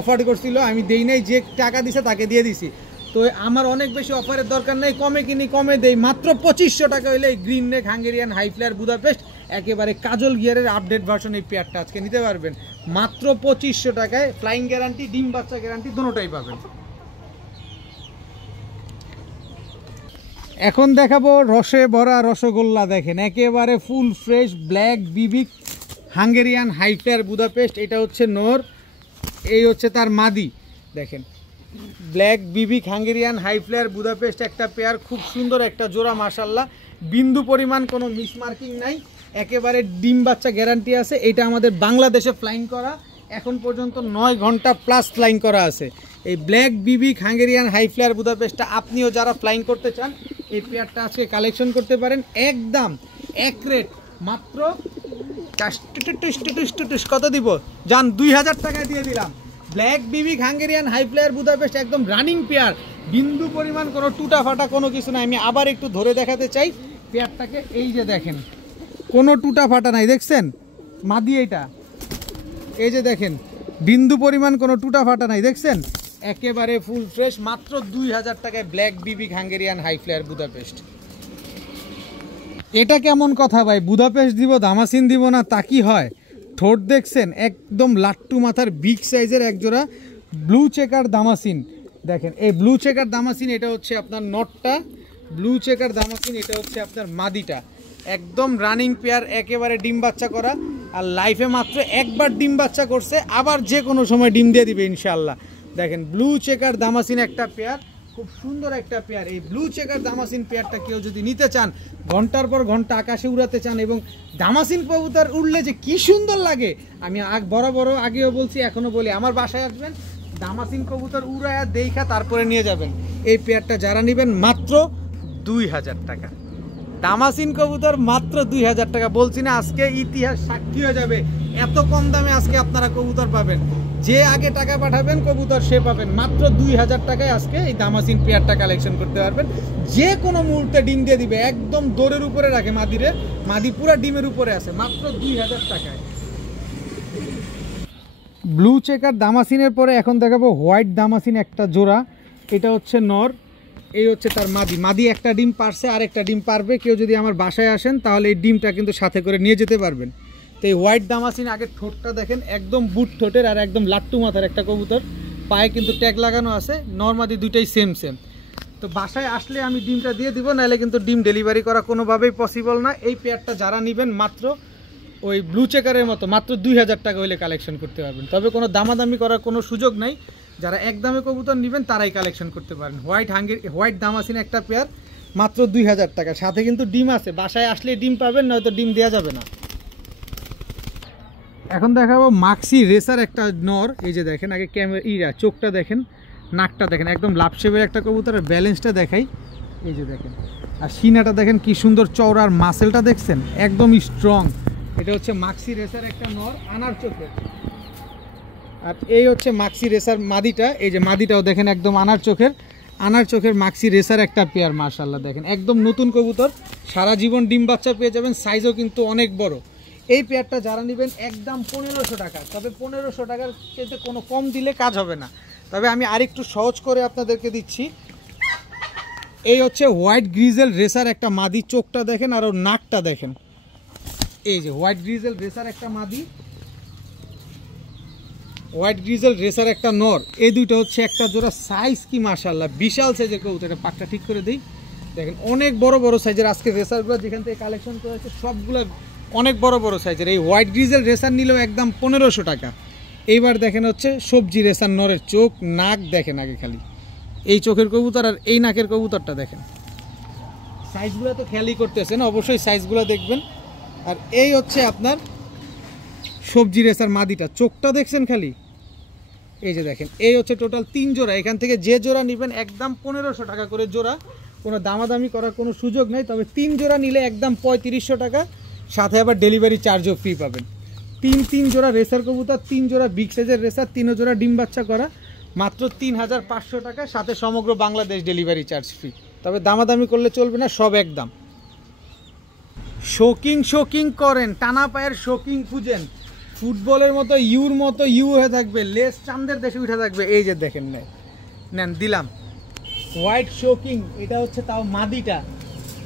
অফার করছিল, আমি দেই নাই, যে টাকা দিছে তাকে দিয়ে দিছি। তো আমার অনেক বেশি অফারের দরকার নেই, কমে কিনি কমে দেই, মাত্র 2500 টাকা হইলে এই green neck Hungarian high flyer Budapest একেবারে কাজল গিয়ারের আপডেট ভার্সন এই পেয়ারটা আজকে নিতে পারবেন মাত্র 2500 টাকায়। ফ্লাইং গ্যারান্টি, ডিম বাচ্চা গ্যারান্টি দুটোটাই পাবেন। এখন দেখাবো রসে ভরা রসগোল্লা, দেখেন একেবারে ফুল ফ্রেশ ব্ল্যাক বিবিক হাঙ্গেরিয়ান হাই ফ্লায়ার বুদাপেস্ট। এটা হচ্ছে নর, এই হচ্ছে তার মাদি, দেখেন ব্ল্যাক বিবিক হাঙ্গেরিয়ান হাই ফ্লায়ার বুদাপেস্ট একটা পেয়ার, খুব সুন্দর একটা জোড়া মাশাল্লাহ, বিন্দু পরিমাণ কোনো মিসমার্কিং নাই, একেবারে ডিম বাচ্চা গ্যারান্টি আছে। এটা আমাদের বাংলাদেশে ফ্লাইং করা, এখন পর্যন্ত 9 ঘন্টা প্লাস ফ্লাইং করা আছে। এই ব্ল্যাক বিবি হাঙ্গেরিয়ান হাই ফ্লায়ার বুদাপেস্টটা আপনিও যারা ফ্লাইং করতে চান এই পেয়ারটা আজকে কালেকশন করতে পারেন। একদম এক রেট মাত্র কত দিব জান, 2000 টাকায় দিয়ে দিলাম। ব্ল্যাক বিবি হাঙ্গেরিয়ান হাই ফ্লায়ার বুদাপেস্ট একদম রানিং পেয়ার, বিন্দু পরিমাণ কোনো টুটা ফাটা কোনো কিছু নাই। আমি আবার একটু ধরে দেখাতে চাই পেয়ারটাকে, এই যে দেখেন কোনো টুটা ফাটা নাই, দেখছেন মাদি এটা, এই যে দেখেন বিন্দু পরিমাণ কোনো টুটা ফাটা নাই, দেখছেন একেবারে ফুল ফ্রেশ, মাত্র 2000 টাকায় ব্ল্যাক বিবি হাঙ্গেরিয়ান হাই ফ্লায়ার বুদাপেস্ট। এটা কেমন কথা ভাই, বুদাপেস্ট দিব দামাসিন দিব না তা কি হয়? ঠোঁট দেখছেন একদম লাট্টু মাথার বিগ সাইজের একজোড়া ব্লু চেকার দামাসিন। দেখেন এই ব্লু চেকার দামাসিন, এটা হচ্ছে আপনার নটটা, ব্লু চেকার দামাসিন এটা হচ্ছে আপনার মাদিটা। একদম রানিং পেয়ার, একেবারে ডিম বাচ্চা করা, আর লাইফে মাত্র একবার ডিম বাচ্চা করছে, আবার যে কোনো সময় ডিম দিয়ে দিবে ইনশাল্লাহ। দেখেন ব্লু চেকার দামাসিন একটা পেয়ার, খুব সুন্দর একটা পেয়ার। এই ব্লু চেকার দামাসিন পেয়ারটা কেউ যদি নিতে চান, ঘন্টার পর ঘন্টা আকাশে উড়াতে চান, এবং দামাসিন কবুতর উড়লে যে কি সুন্দর লাগে, আমি বড় আগেও বলছি এখনো বলি, আমার বাসায় আসবেন দামাসিন কবুতর উড়ায়া দেখা তারপরে নিয়ে যাবেন। এই পেয়ারটা যারা নেবেন মাত্র 2000 টাকা, দামাসিন কবুতর মাত্র 2000 টাকা। বলছি না আজকে ইতিহাস সাক্ষী হয়ে যাবে, এত কম দামে আজকে আপনারা কবুতর পাবেন। যে আগে টাকা পাঠাবেন কবুতর সে পাবেন। মাত্র 2000 টাকায় আজকে এই দামাসিন পেয়ারটা কালেকশন করতে পারবেন। যে কোনো মুহূর্তে ডিম দিয়ে দিবে, একদম দৌড়ের উপরে রাখে মাদিরে, মাদি পুরা ডিমের উপরে আছে, মাত্র 2000 টাকায়। ব্লু চেকার দামাসিনের পরে এখন দেখাবো হোয়াইট দামাসিন একটা জোড়া, এটা হচ্ছে নর, এই হচ্ছে তার মাদি। মাদি একটা ডিম পারছে, আর একটা ডিম পারবে। কেউ যদি আমার বাসায় আসেন তাহলে এই ডিমটা কিন্তু সাথে করে নিয়ে যেতে পারবেন। তো এই হোয়াইট দামাসিন আগের ঠোঁটটা দেখেন একদম বুট ঠোঁটের, আর একদম লাট্টু মাথার একটা কবুতর, পায়ে কিন্তু ট্যাগ লাগানো আছে, নর মাদি দুইটাই সেম। তো বাসায় আসলে আমি ডিমটা দিয়ে দিব, নাহলে কিন্তু ডিম ডেলিভারি করা কোনোভাবেই পসিবল না। এই পেয়ারটা যারা নেবেন মাত্র ওই ব্লু চেকারের মতো মাত্র 2000 টাকা হলে কালেকশন করতে পারবেন। তবে কোনো দামাদামি করার কোনো সুযোগ নাই, যারা একদমে কবুতর নেবেন তারাই কালেকশন করতে পারেন। হোয়াইট দামাসিন একটা পেয়ার মাত্র 2000 টাকা, সাথে কিন্তু ডিম আছে, বাসায় আসলে ডিম পাবেন, নয়তো ডিম দেওয়া যাবে না। এখন দেখাবো মাক্সি রেসার একটা নর, এই যে দেখেন আগে ক্যামেরা চোখটা দেখেন, নাকটা দেখেন একদম লাভ শেপের একটা কবুতরের, ব্যালেন্সটা দেখাই, এই যে দেখেন, আর সিনাটা দেখেন কি সুন্দর চওড়ার, মাসেলটা দেখছেন একদম স্ট্রং। এটা হচ্ছে মাক্সি রেসার একটা নর, আনার চোখের। আর এই হচ্ছে মাক্সি রেসার মাদিটা, এই যে মাদিটাও দেখেন একদম আনার চোখের মাক্সি রেসার একটা পেয়ার। মাশাআল্লাহ দেখেন একদম নতুন কবুতর, সারা জীবন ডিম বাচ্চা পেয়ে যাবেন, সাইজও কিন্তু অনেক বড়। এই পেয়ারটা যারা নেবেন একদম 1500 টাকা, তবে 1500 টাকার ক্ষেত্রে কোনো কম দিলে কাজ হবে না। তবে আমি আরেকটু সহজ করে আপনাদেরকে দিচ্ছি। এই হচ্ছে হোয়াইট গ্রিজেল রেসার একটা মাদি, চোখটা দেখেন আর ওর নাকটা দেখেন, এই যে হোয়াইট গ্রিজেল রেসার একটা মাদি, হোয়াইট গ্রিজেল রেসার একটা নর, এই দুইটা হচ্ছে একটা জোড়া। সাইজ কি মাশাআল্লাহ বিশাল সাইজের কবুতর, এটা পাকটা ঠিক করে দিই, দেখেন অনেক বড় বড় সাইজের। আজকে রেসারগুলো যেখান থেকে কালেকশন করা হয়েছে সবগুলো অনেক বড় বড় সাইজের। এই হোয়াইট গ্রিজেল রেসার নিলেও একদম 1500 টাকা। এইবার দেখেন হচ্ছে সবজি রেসার নরের চোখ, নাক দেখেন আগে খালি, এই চোখের কবুতর আর এই নাকের কবুতরটা দেখেন, সাইজগুলো তো খেয়ালই করতেছেন, অবশ্যই সাইজগুলো দেখবেন। আর এই হচ্ছে আপনার সবজি রেসার মাদিটা, চোখটা দেখছেন খালি, এই যে দেখেন। এই হচ্ছে টোটাল 3 জোড়া, এখান থেকে যে জোড়া নেবেন একদম 1500 টাকা করে জোড়া, কোনো দামাদামি করার কোনো সুযোগ নেই। তবে 3 জোড়া নিলে একদম 3500 টাকা, সাথে আবার ডেলিভারি চার্জও ফ্রি পাবেন। 3 জোড়া রেসার কবুতর, 3 জোড়া বিগ সাইজের রেসার, 3 জোড়া ডিম বাচ্চা করা, মাত্র 3500 টাকা, সাথে সমগ্র বাংলাদেশ ডেলিভারি চার্জ ফ্রি। তবে দামাদামি করলে চলবে না, সব একদম। শোকিং করেন, টানা পায়ের শোকিং খুঁজেন, ফুটবলের মতো ইউ হয়ে থাকবে, লেস চাঁদের দেশে উঠে থাকবে, এই যে দেখেন নেন দিলাম হোয়াইট শোকিং। এটা হচ্ছে তাও মাদিটা,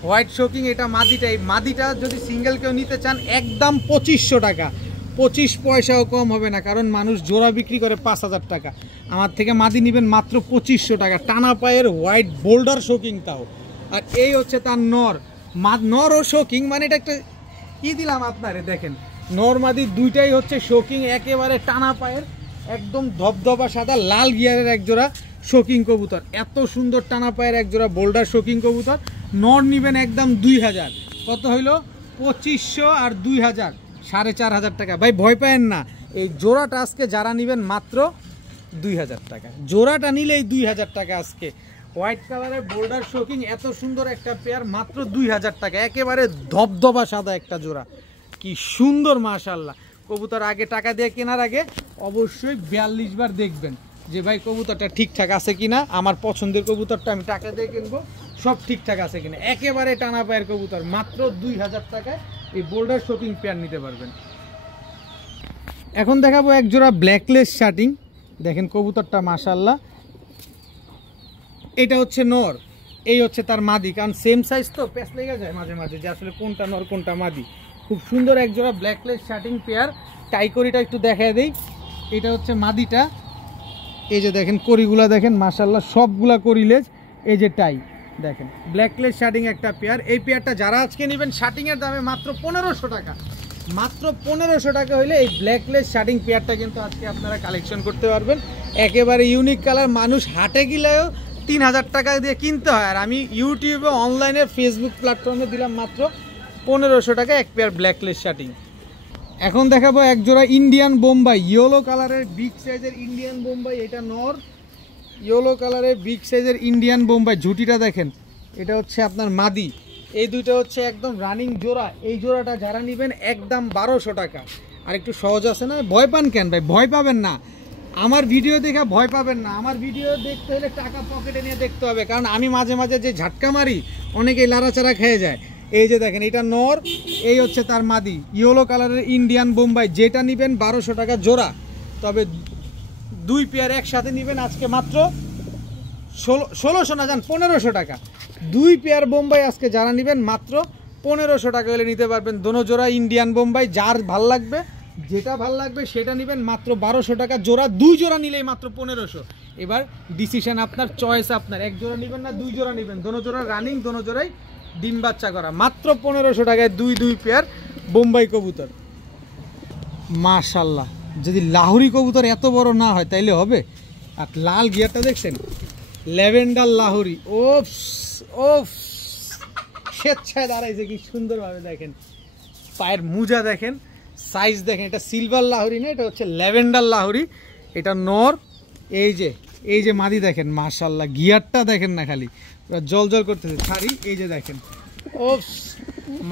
হোয়াইট শোকিং এটা মাদিটা। এই মাদিটা যদি সিঙ্গেল কেউ নিতে চান একদম 2500 টাকা, 25 পয়সাও কম হবে না, কারণ মানুষ জোড়া বিক্রি করে 5000 টাকা। আমার থেকে মাদি নেবেন মাত্র 2500 টাকা, টানা পায়ের হোয়াইট বোল্ডার শোকিং তাও। আর এই হচ্ছে তার নর ও শোকিং, মানে এটা একটা কি দিলাম আপনারে, দেখেন নর মাদি দুইটাই হচ্ছে শোকিং, একেবারে টানা পায়ের, একদম ধবধবা সাদা লাল গিয়ারের একজোড়া শোকিং কবুতর। এত সুন্দর টানা পায়ের একজোড়া বোল্ডার শোকিং কবুতর। নর নেবেন একদম 2000, কত হইল 2500 আর 2000, 4500 টাকা। ভাই ভয় পায়েন না, এই জোড়াটা আজকে যারা নেবেন মাত্র 2000 টাকা, জোড়াটা নিলেই 2000 টাকা। আজকে হোয়াইট কালারের বোল্ডার শোকিং এত সুন্দর একটা পেয়ার মাত্র 2000 টাকা, একেবারে ধবধবা সাদা একটা জোড়া, কি সুন্দর মাশাআল্লাহ। কবুতর আগে টাকা দিয়ে কেনার আগে অবশ্যই 42 বার দেখবেন যে ভাই কবুতরটা ঠিকঠাক আছে কিনা, আমার পছন্দের কবুতরটা আমি টাকা দিয়ে কিনবো, সব ঠিকঠাক আছে কিনা। একেবারে টানা পায়ের কবুতর মাত্র 2000 টাকায় এই বোল্ডার শোকিং পেয়ার নিতে পারবেন। এখন দেখাবো এক জোড়া ব্ল্যাকলেস শার্টিং, দেখেন কবুতরটা মাশাআল্লাহ। এটা হচ্ছে নর, এই হচ্ছে তার মাদি, কারণ সেম সাইজ তো প্যাচ লেগে যায় মাঝে মাঝে যে আসলে কোনটা নর কোনটা মাদি। খুব সুন্দর এক জোড়া ব্ল্যাকলেস শার্টিং পেয়ার। টাইকরিটা একটু দেখায় দেই, এটা হচ্ছে মাদিটা, এই যে দেখেন করিগুলা দেখেন মাশাআল্লাহ, সবগুলা করিলেজ, এই যে টাই দেখেন, ব্ল্যাকলেস শার্টিং একটা পেয়ার। এই পেয়ারটা যারা আজকে নেবেন শার্টিংয়ের দামে মাত্র 1500 টাকা, মাত্র 1500 টাকা হইলে এই ব্ল্যাকলেস শার্টিং পেয়ারটা কিন্তু আজকে আপনারা কালেকশন করতে পারবেন। একেবারে ইউনিক কালার, মানুষ হাটে গেলেও 3000 টাকা দিয়ে কিনতে হয়, আর আমি ইউটিউবে অনলাইনে ফেসবুক প্ল্যাটফর্মে দিলাম মাত্র 1500 টাকা এক পেয়ার ব্ল্যাকলেস শার্টিং। এখন দেখাবো এক জোড়া ইন্ডিয়ান বোম্বাই, ইয়েলো কালারের বিগ সাইজের ইন্ডিয়ান বোম্বাই, এটা নর, ইয়েলো কালারের বিগ সাইজের ইন্ডিয়ান বোম্বাই। ঝুটিটা দেখেন, এটা হচ্ছে আপনার মাদি, এই দুইটা হচ্ছে একদম রানিং জোড়া। এই জোড়াটা যারা নেবেন একদম 1200 টাকা। আর একটু সহজ আছে না, ভয় পান কেন ভাই? ভয় পাবেন না, আমার ভিডিও দেখে ভয় পাবেন না। আমার ভিডিও দেখতে হলে টাকা পকেটে নিয়ে দেখতে হবে, কারণ আমি মাঝে মাঝে যে ঝাটকা মারি অনেকেই লাড়াচাড়া খেয়ে যায়। এই যে দেখেন, এটা নর, এই হচ্ছে তার মাদি, ইয়েলো কালারের ইন্ডিয়ান বোম্বাই। যেটা নেবেন 1200 টাকা জোড়া, তবে দুই পেয়ার একসাথে নেবেন আজকে মাত্র 1600 না, যান 1500 টাকা। দুই পেয়ার বোম্বাই আজকে যারা নেবেন মাত্র 1500 টাকা হলে নিতে পারবেন দোনো জোড়া ইন্ডিয়ান বোম্বাই। যার ভাল লাগবে, যেটা ভাল লাগবে সেটা নেবেন মাত্র 1200 টাকা জোড়া। দুই জোড়া নিলেই মাত্র 1500। এবার ডিসিশন আপনার, চয়েস আপনার, এক জোড়া নেবেন না দুই জোড়া নেবেন, দোনো জোড়া রানিং, দোনো জোড়াই ডিম বাচ্চা করা, মাত্র 1500 টাকায় দুই পেয়ার বোম্বাই কবুতর। মাশাআল্লাহ, যদি লাহুরি কবুতর এত বড় না হয় তাইলে হবে। আর লাল গিয়ারটা দেখছেন, ল্যাভেন্ডার লাহুরি, ওফ ওফ, স্বেচ্ছায় দাঁড়াইছে কি সুন্দরভাবে, দেখেন পায়ের মুজা দেখেন, সাইজ দেখেন। এটা সিলভার লাহুরি না, এটা হচ্ছে ল্যাভেন্ডার লাহুরি, এটা নর। এই যে মাদি দেখেন মাশাআল্লাহ, গিয়ারটা দেখেন না, খালি পুরো জল জল করতেছে ছাড়ি। এই যে দেখেন, ওফ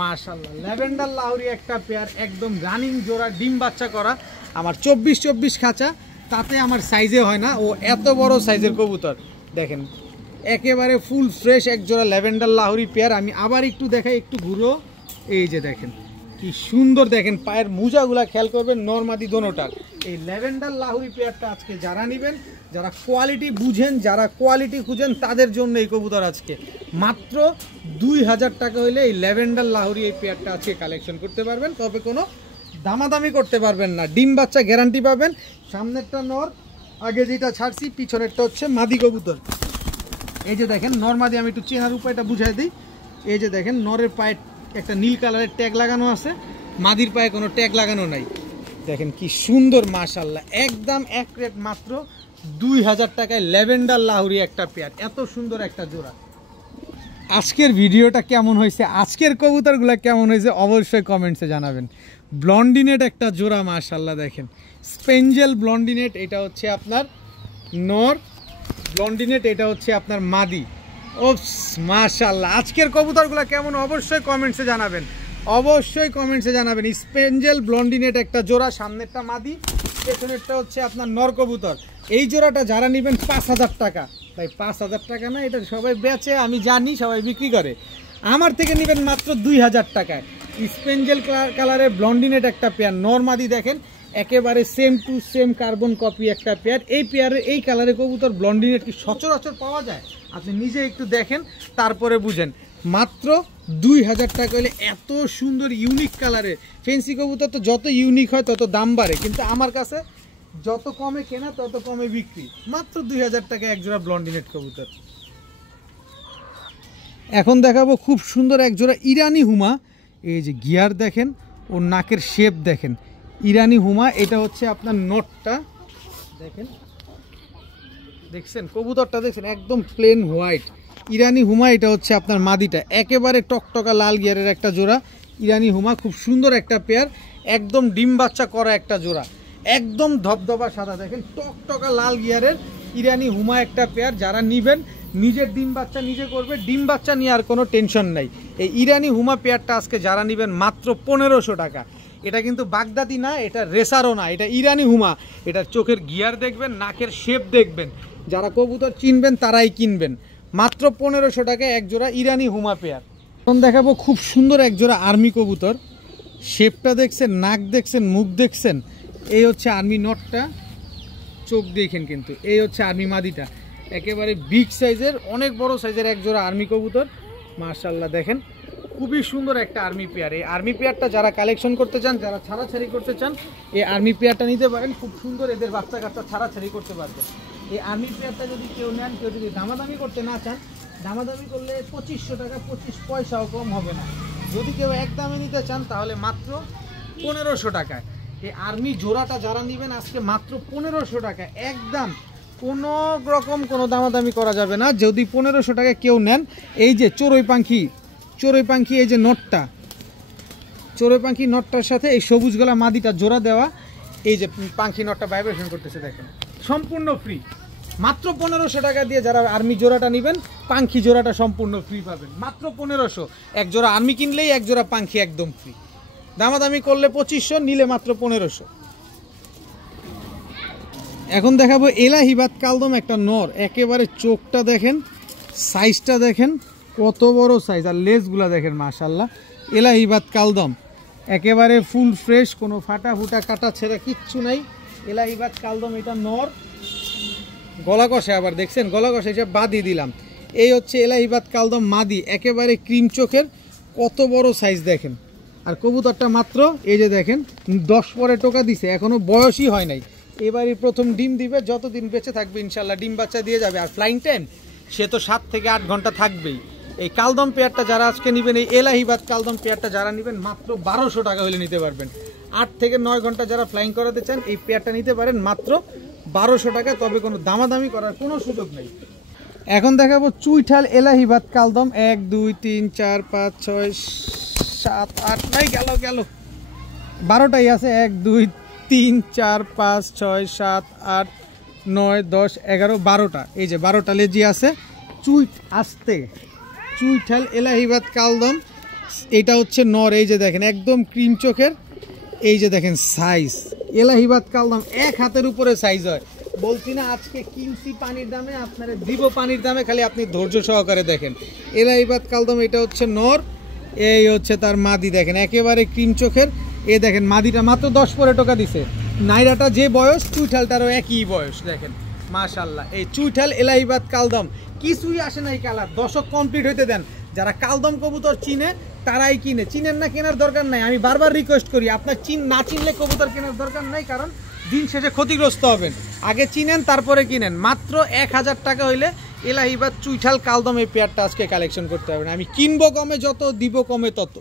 মাশাআল্লাহ, ল্যাভেন্ডার লাহুরি একটা পেয়ার, একদম রানিং জোড়া, ডিম বাচ্চা করা। আমার 24 খাঁচা, তাতে আমার সাইজে হয় না, ও এত বড় সাইজের কবুতর। দেখেন একেবারে ফুল ফ্রেশ এক জোড়া ল্যাভেন্ডার লাহুরি পেয়ার। আমি আবার একটু দেখাই, একটু ঘুরো, এই যে দেখেন কি সুন্দর, দেখেন পায়ের মুজাগুলা খেয়াল করবেন, নরমাদি দোনোটার। এই ল্যাভেন্ডার লাহুরি পেয়ারটা আজকে যারা নেবেন, যারা কোয়ালিটি বুঝেন, যারা কোয়ালিটি খুঁজেন, তাদের জন্য এই কবুতর আজকে মাত্র 2000 টাকা হইলে এই ল্যাভেন্ডার লাহুরি এই পেয়ারটা আজকে কালেকশন করতে পারবেন। তবে কোনো দামাদামি করতে পারবেন না, ডিম বাচ্চা গ্যারান্টি পাবেন। সামনেরটা নর, আগে যেটা ছাড়ছি পিছনেরটা হচ্ছে মাদি কবুতর। এই যে দেখেন নরমাদি, আমি একটু চেনার উপায়টা বুঝাই দিই। এই যে দেখেন, নরের পায়ে একটা নীল কালারের ট্যাগ লাগানো আছে, মাদির পায়ে কোনো ট্যাগ লাগানো নাই। দেখেন কি সুন্দর মাশাআল্লাহ, একদম এক রেট মাত্র 2000 টাকায় ল্যাভেন্ডার লাহুরি একটা পেয়ার, এত সুন্দর একটা জোড়া। আজকের ভিডিওটা কেমন হয়েছে, আজকের কবুতরগুলো কেমন হয়েছে অবশ্যই কমেন্টসে জানাবেন। ব্লন্ডিনেট একটা জোড়া মাশাআল্লাহ, দেখেন স্পেঞ্জেল ব্লন্ডিনেট, এটা হচ্ছে আপনার নর, ব্লন্ডিনেট এটা হচ্ছে আপনার মাদি। ও মাশাআল্লাহ, আজকের কবুতরগুলো কেমন অবশ্যই কমেন্টসে জানাবেন, অবশ্যই কমেন্টসে জানাবেন। স্পেঞ্জেল ব্লন্ডিনেট একটা জোড়া, সামনেরটা মাদি, পেছনেরটা হচ্ছে আপনার নর কবুতর। এই জোড়াটা যারা নেবেন 5000 টাকা, ভাই 5000 টাকা না, এটা সবাই বেচে, আমি জানি সবাই বিক্রি করে, আমার থেকে নেবেন মাত্র 2000 টাকায়। স্পেঞ্জেল কালারের ব্লন্ডিনেট একটা পেয়ার, নর মাদি দেখেন একেবারে same to same carbon copy একটা পেয়ার। এই পেয়ারের এই কালারের কবুতর ব্লন্ডিনেট কি সচরাচর পাওয়া যায়? আপনি নিজে একটু দেখেন, তারপরে বুঝেন। মাত্র 2000 টাকা হলে এত সুন্দর ইউনিক কালারের ফেন্সি কবুতর, তো যত ইউনিক হয় তত দাম বাড়ে, কিন্তু আমার কাছে যত কমে কেনা তত কমে বিক্রি। মাত্র 2000 টাকা এক জোড়া ব্লন্ডিনেট কবুতর। এখন দেখাবো খুব সুন্দর এক জোড়া ইরানি হুমা। এই যে গিয়ার দেখেন, ওর নাকের শেপ দেখেন, ইরানি হুমা। এটা হচ্ছে আপনার নটটা দেখেন, দেখছেন কবুতরটা দেখছেন একদম প্লেন হোয়াইট, ইরানি হুমা। এটা হচ্ছে আপনার মাদিটা, একেবারে টকটকা লাল গিয়ারের একটা জোড়া ইরানি হুমা, খুব সুন্দর একটা পেয়ার, একদম ডিম বাচ্চা করা একটা জোড়া। একদম ধবধবা সাদা, দেখেন টকটকা লাল গিয়ারের ইরানি হুমা একটা পেয়ার। যারা নিবেন নিজের ডিম বাচ্চা নিজে করবে, ডিম বাচ্চা নিয়ে আর কোনো টেনশন নাই। এই ইরানি হুমা পেয়ারটা আজকে যারা নিবেন মাত্র 1500 টাকা। এটা কিন্তু বাগদাদি না, এটা রেসারও না, এটা ইরানি হুমা। এটার চোখের গিয়ার দেখবেন, নাকের শেপ দেখবেন, যারা কবুতর চিনবেন তারাই কিনবেন। মাত্র 1500 টাকা এক জোড়া ইরানি হুমা পেয়ার। এখন দেখাবো খুব সুন্দর এক জোড়া আর্মি কবুতর। শেপটা দেখছেন, নাক দেখছেন, মুখ দেখছেন। এই হচ্ছে আর্মি নটটা, চোখ দেখেন কিন্তু। এই হচ্ছে আর্মি মাদিটা, একেবারে বিগ সাইজের, অনেক বড় সাইজের এক জোড়া আর্মি কবুতর। মাশাআল্লাহ দেখেন খুবই সুন্দর একটা আর্মি পেয়ার। এই আর্মি পেয়ারটা যারা কালেকশন করতে চান, যারা ছাড়াছাড়ি করতে চান, এই আর্মি পেয়ারটা নিতে পারেন। খুব সুন্দর, এদের বাচ্চা কাচ্চা ছাড়াছাড়ি করতে পারবেন। এই আর্মি পেয়ারটা যদি কেউ নেন, কেউ যদি দামাদামি করতে না চান, দামাদামি করলে 2500 টাকা, 25 পয়সাও কম হবে না। যদি কেউ একদমে নিতে চান তাহলে মাত্র 1500 টাকায়। এই আর্মি জোড়াটা যারা নেবেন আজকে মাত্র 1500 টাকা একদম, কোনো রকম কোনো দামাদামি করা যাবে না। যদি 1500 টাকায় কেউ নেন, এই যে চড়ুই পাখি, এই যে নটটা, চড়ুই পাখি নটটার সাথে এই সবুজ গলা মাদিটা জোড়া দেওয়া, এই যে পাখি নটটা ভাইব্রেশন করতেছে দেখেন, সম্পূর্ণ ফ্রি। মাত্র 1500 টাকা দিয়ে যারা আর্মি জোড়াটা নেবেন, পাখি জোড়াটা সম্পূর্ণ ফ্রি পাবেন। মাত্র 1500। এক জোড়া আর্মি কিনলেই এক জোড়া পাখি একদম ফ্রি। দামাদামি করলে 2500, নিলে মাত্র 1500। এখন দেখাবো এলাহিবাদ কালদম একটা নর। একেবারে চোখটা দেখেন, সাইজটা দেখেন কত বড় সাইজ, আর লেজগুলা দেখেন মাশাআল্লাহ। এলাহিবাদ কালদম একেবারে ফুল ফ্রেশ, কোনো ফাটা ফুটা কাটা ছেঁড়া কিচ্ছু নাই। এলাহিবাদ কালদম এটা নর। গলা কষে আবার দেখছেন, গলা কষে হিসেবে বাদই দিলাম। এই হচ্ছে এলাহিবাদ কালদম মাদি, একেবারে ক্রিম চোখের, কত বড় সাইজ দেখেন। আর কবুতরটা মাত্র এই যে দেখেন 10 পরে টোকা দিছে, এখনো বয়সই হয় নাই। এবারই প্রথম ডিম দিবে, যতদিন বেঁচে থাকবে ইনশাল্লাহ ডিম বাচ্চা দিয়ে যাবে। আর ফ্লাইং টাইম সে তো 7 থেকে 8 ঘন্টা থাকবেই। এই কালদম পেয়ারটা যারা আজকে নেবেন, এই এলাহিবাদ কালদম পেয়ারটা যারা নেবেন মাত্র 1200 টাকা হলে নিতে পারবেন। 8 থেকে 9 ঘন্টা যারা ফ্লাইং করাতে চান এই পেয়ারটা নিতে পারেন মাত্র 1200 টাকা, তবে কোনো দামাদামি করার কোনো সুযোগ নেই। এখন দেখাবো চুইঠাল এলাহিবাদ কালদম। 1 2 3 4 5 6 7 8 নাই, গেল 12টাই আছে। 1 2 3 4 5 6 7 8 9 10 11 12টা, এই যে 12টা লেজি আছে। চুইঠাল এলাহিবাদ কালদম, এটা হচ্ছে নর। এই যে দেখেন একদম ক্রিম চোখের, এই যে দেখেন সাইজ। এলাহিবাদ কালদম এক হাতের উপরে সাইজ হয়। বলছি না আজকে কিনছি পানির দামে, আপনারা দিব পানির দামে, খালি আপনি ধৈর্য সহকারে দেখেন। এলাহিবাদ কালদম এটা হচ্ছে নর, এই হচ্ছে তার মাদি দেখেন একেবারে ক্রিম চোখের। এ দেখেন মাদিটা মাত্র 10 পরে টোকা দিছে। নাইরাটা যে বয়স, চুইঠালটারও একই বয়স দেখেন মাশাআল্লাহ। এই চুইঠাল এলাহিবাদ কালদম কিছুই আসে নাই কালার। দশক কমপ্লিট হইতে দেন। যারা কালদম কবুতর চিনে তারাই কিনে, চিনেন না কেনার দরকার নাই। আমি বারবার রিকোয়েস্ট করি, আপনার না চিনলে কবুতর কেনার দরকার নাই, কারণ দিন শেষে ক্ষতিগ্রস্ত হবেন। আগে চিনেন তারপরে কিনেন। মাত্র 1000 টাকা হইলে এলাহিবাদ চুইঠাল কালদম এই পেয়ারটা আজকে কালেকশন করতে হবে না। আমি কিনবো কমে যত, দিব কমে তত।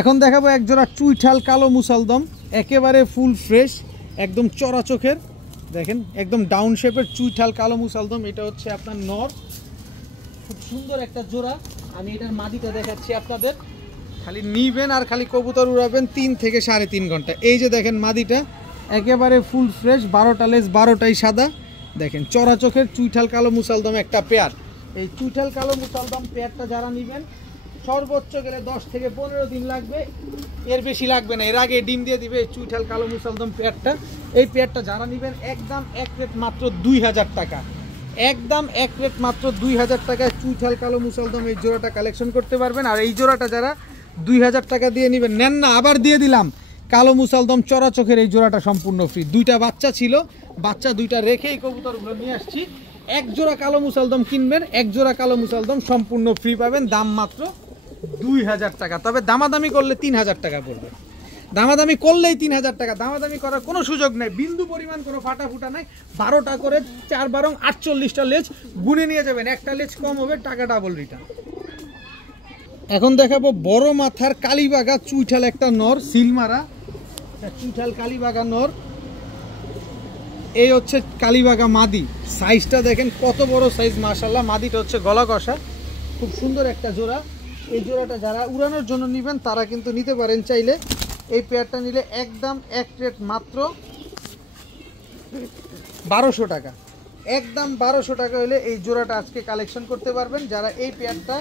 এখন দেখাবো এক জোড়া চুইঠাল কালো মুসালদম, একেবারে ফুল ফ্রেশ, একদম চড়া চোখের দেখেন, একদম ডাউন শেপের চুইঠাল কালো মুসালদম। এটা হচ্ছে আপনার নর, খুব সুন্দর একটা জোড়া। আমি এটার মাদিটা দেখাচ্ছি আপনাদের, খালি নিবেন আর খালি কবুতর উড়াবেন 3 থেকে 3.5 ঘন্টা। এই যে দেখেন মাদিটা একেবারে ফুল ফ্রেশ, 12টা লেজ, 12টাই সাদা দেখেন, চড়া চোখের চুইঠাল কালো মুসালদম একটা পেয়ার। এই চুইঠাল কালো মুসালদম পেয়ারটা যারা নেবেন সর্বোচ্চ গেলে 10 থেকে 15 দিন লাগবে, এর বেশি লাগবে না। এর আগে ডিম দিয়ে দিবে এই চুইঠাল কালো মুসালদম পেয়ারটা। এই পেয়ারটা যারা নেবেন একদম এক রেট মাত্র 2000 টাকা, একদম এক রেট মাত্র 2000 টাকায় চুইঠাল কালো মুসালদম এই জোড়াটা কালেকশন করতে পারবেন। আর এই জোড়াটা যারা 2000 টাকা দিয়ে নেবেন, নেন না আবার দিয়ে দিলাম, কালো মুসালদম চড়া চোখের এই জোড়াটা সম্পূর্ণ ফ্রি। 2টা বাচ্চা ছিল, বাচ্চা 2টা রেখে এই কবুতরগুলো নিয়ে আসছি। এক জোড়া কালো মুসালদম কিনবেন, এক জোড়া কালো মুসালদম সম্পূর্ণ ফ্রি পাবেন, দাম মাত্র 2000 টাকা। তবে দামাদামি করলে 3000 টাকা পড়বে। দামাদামি করলেই 3000 টাকা, দামাদামি করার কোনো সুযোগ নেই, বিন্দু পরিমাণ কোনো ফাটা ফুটা নাই। 12টা করে 4 12 48টা লেজ গুনে নিয়ে যাবেন, একটা লেজ কম হবে, টাকা ডাবল রিটার্ন। এখন দেখাবো বড় মাথার কালীবাগা চুইঠাল একটা নর, সিলমারা চুইঠাল কালীবাগা নর। এই হচ্ছে কালীবাগা মাদি, সাইজটা দেখেন কত বড় সাইজ মাশাআল্লাহ। মাদিটা হচ্ছে গলা কষা, খুব সুন্দর একটা জোড়া। এই জোড়াটা যারা উড়ানোর জন্য নেবেন তারা কিন্তু নিতে পারেন চাইলে। এই পেয়ারটা নিলে একদম এক রেট মাত্র 1200 টাকা, একদম 1200 টাকা হলে এই জোড়াটা আজকে কালেকশন করতে পারবেন। যারা এই পেয়ারটা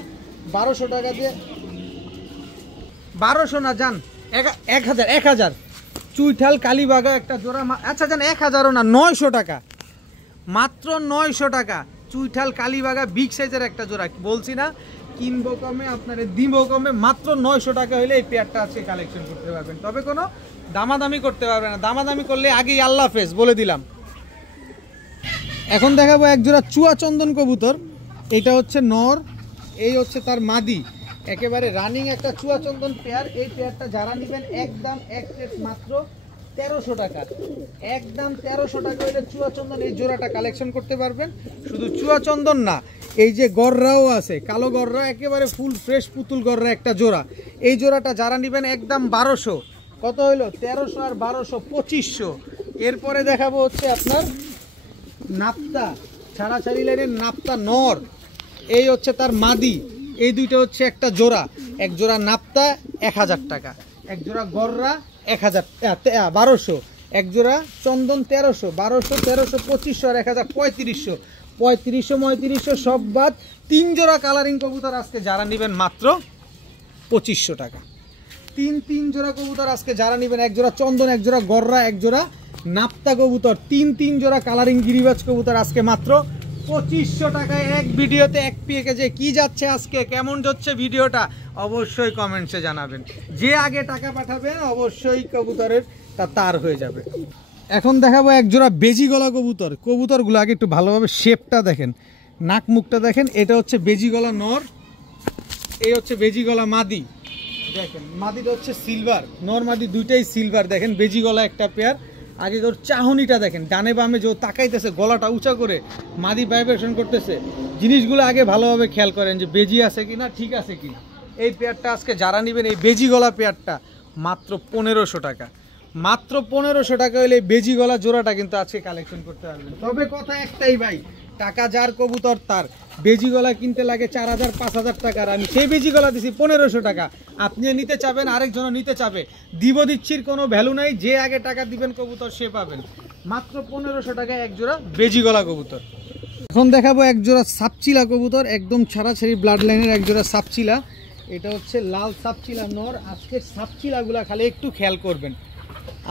1200 টাকা দিয়ে, 1200 না যান 1000 চুইঠাল কালীবাগা একটা জোড়া, আচ্ছা যান 1000ও না, 900 টাকা, মাত্র 900 টাকা চুইঠাল কালীবাগা বিগ সাইজের একটা জোড়া। বলছি না কিনবো কমে, আপনারা দিব কমে, মাত্র 900 টাকা হলে এই পেয়ারটা আজকে কালেকশন করতে পারবেন। তবে কোনো দামাদামি করতে পারবেন না, দামাদামি করলে আগেই আল্লাহ হাফেজ বলে দিলাম। এখন দেখাবো এক জোড়া চুয়া চন্দন কবুতর, এটা হচ্ছে নর, এই হচ্ছে তার মাদি, একেবারে রানিং একটা চুয়া চন্দন পেয়ার। এই পেয়ারটা যারা নেবেন একদম এক প্লেট মাত্র 1300 টাকা, একদম 1300 টাকা হলে চুয়া চন্দন এই জোড়াটা কালেকশন করতে পারবেন। শুধু চুয়া চন্দন না, এই যে গররাও আছে, কালো গররা, একেবারে ফুল ফ্রেশ পুতুল গররা একটা জোড়া। এই জোড়াটা যারা নেবেন একদম 1200, কত হইলো 1300 আর 1200 2500। এরপরে দেখাবো হচ্ছে আপনার নাপ্তা, ছাড়াছাড়ি লাইনের নাপ্তা নর, এই হচ্ছে তার মাদি, এই দুইটা হচ্ছে একটা জোড়া, এক জোড়া নাপ্তা 1000 টাকা, এক জোড়া গররা 1200, এক জোড়া চন্দন 1300, 1200 1300 2500 আর 1000 3500, 3500 সব বাদ 3 জোড়া কালারিং কবুতর আজকে যারা নেবেন মাত্র 2500 টাকা। 3 জোড়া কবুতর আজকে যারা নেবেন, এক জোড়া চন্দন, এক জোড়া গররা, এক জোড়া নাপ্তা কবুতর, 3 জোড়া কালারিং গিরিবাজ কবুতর আজকে মাত্র 2500 টাকায়। এক ভিডিওতে এক প্যাকেজে কি যাচ্ছে আজকে, কেমন যাচ্ছে ভিডিওটা অবশ্যই কমেন্টসে জানাবেন। যে আগে টাকা পাঠাবেন অবশ্যই কবুতরের তার হয়ে যাবে। এখন দেখাবো এক জোড়া বেজি গলা কবুতর, কবুতরগুলো আগে একটু ভালোভাবে শেপটা দেখেন, নাক মুখটা দেখেন। এটা হচ্ছে বেজি গলা নর, এই হচ্ছে বেজি গলা মাদি, দেখেন মাদিটা হচ্ছে সিলভার, নর মাদি দুইটাই সিলভার। দেখেন বেজি গলা একটা পেয়ার, আগে ওর চাহনিটা দেখেন, ডানে বামে যে তাকাইতেছে, গলাটা উঁচা করে মাদি ভাইব্রেশন করতেছে, জিনিসগুলো আগে ভালোভাবে খেয়াল করেন যে বেজি আছে কিনা, ঠিক আছে কিনা। এই পেয়ারটা আজকে যারা নেবেন, এই বেজি গলা পেয়ারটা মাত্র 1500 টাকা, মাত্র 1500 টাকা হলে এই বেজি গলা জোড়াটা কিন্তু আজকে কালেকশন করতে পারবেন। তবে কথা একটাই ভাই, টাকা যার কবুতর তার। বেজি গলা কিনতে লাগে 4000 5000 টাকার, আমি সেই বেজি গলা দিছি 1500 টাকা। আপনিও নিতে চাবেন, আরেকজনও নিতে চাবে, দিচ্ছির কোনো ভ্যালু নাই, যে আগে টাকা দিবেন কবুতর সে পাবেন। মাত্র 1500 টাকায় এক জোড়া বেজি গলা কবুতর। এখন দেখাবো এক জোড়া সাপচিলা কবুতর, একদম ছাড়াছাড়ি ব্লাড লাইনের এক জোড়া সাপচিলা, এটা হচ্ছে লাল সাপচিলা নর। আজকের সাপচিলাগুলা খালি একটু খেয়াল করবেন,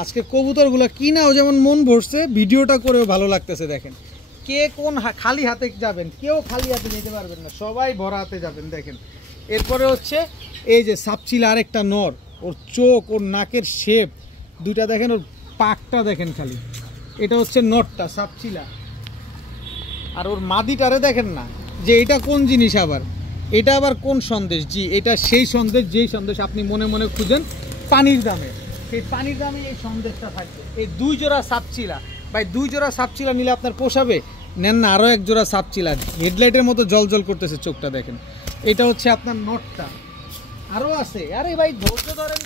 আজকে কবুতরগুলো কিনাও যেমন মন ভরছে, ভিডিওটা করেও ভালো লাগতেছে। দেখেন কে কোন খালি হাতে যাবেন, কেউ খালি হাতে যেতে পারবেন না, সবাই ভরা হাতে যাবেন। দেখেন এরপরে হচ্ছে এই যে সাপচিলা আরেকটা নর, ওর চোখ, ওর নাকের শেপ দুইটা দেখেন, ওর পাকটা দেখেন খালি, এটা হচ্ছে নরটা সাপচিলা। আর ওর মাদিটারে দেখেন না যে এটা কোন জিনিস, আবার এটা আবার কোন সন্দেশ, জি এটা সেই সন্দেশ, যেই সন্দেশ আপনি মনে মনে খুঁজেন পানির দামে, সেই পানির দামে এই সন্দেশটা থাকবে। এই 2 জোড়া সাপচিলা ভাই, 2 জোড়া সাপচিলা নিলে আপনার পোষাবে, নেন না আরও এক জোড়া সাপচিলা, হেডলাইটের মতো জল জল করতেছে চোখটা দেখেন। এটা হচ্ছে আপনার নটটা, আরও আছে, আরে ভাই ধৈর্য ধরেন,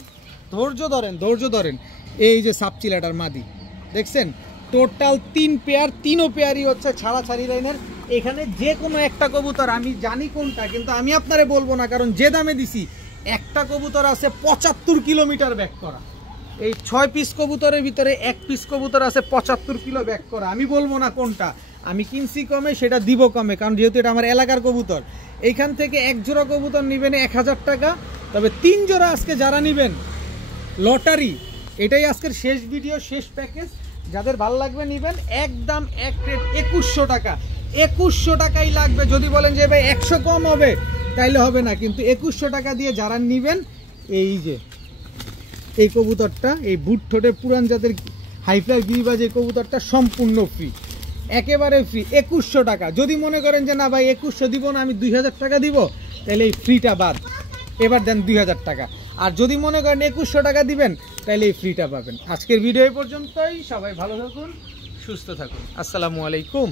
ধৈর্য ধরেন, ধৈর্য ধরেন। এই যে সাপচিলাটার মাদি দেখছেন, টোটাল 3 পেয়ার, 3ও পেয়ারই হচ্ছে ছাড়াছাড়ি লাইনের। এখানে যে কোনো একটা কবুতর আমি জানি কোনটা, কিন্তু আমি আপনারে বলবো না, কারণ যে দামে দিছি একটা কবুতর আছে 75 কিলোমিটার ব্যাক করা। এই 6 পিস কবুতরের ভিতরে 1 পিস কবুতর আছে 75 কিলো ব্যাক করা। আমি বলবো না কোনটা, আমি কিনছি কমে, সেটা দিব কমে, কারণ যেহেতু এটা আমার এলাকার কবুতর। এইখান থেকে এক জোড়া কবুতর নেবেন 1000 টাকা, তবে 3 জোড়া আজকে যারা নেবেন লটারি, এটাই আজকের শেষ ভিডিও, শেষ প্যাকেজ। যাদের ভালো লাগবে নেবেন, একদম এক প্লেট 2100 টাকা, 2100 টাকাই লাগবে। যদি বলেন যে ভাই 100 কম হবে, তাইলে হবে না, কিন্তু 2100 টাকা দিয়ে যারা নেবেন, এই যে এই কবুতরটা, এই বুট ঠোঁটের পুরান জাতের হাইফ্লাই গিরিবাজ, এই কবুতরটা সম্পূর্ণ ফ্রি, একেবারে ফ্রি, 2100 টাকা। যদি মনে করেন যে না ভাই 2100 দিব না, আমি 2000 টাকা দিব, তাহলে এই ফ্রিটা বাদ, এবার দেন 2000 টাকা। আর যদি মনে করেন 2100 টাকা দিবেন, তাহলে এই ফ্রিটা পাবেন। আজকের ভিডিও এই পর্যন্তই, সবাই ভালো থাকুন, সুস্থ থাকুন, আসসালামু আলাইকুম।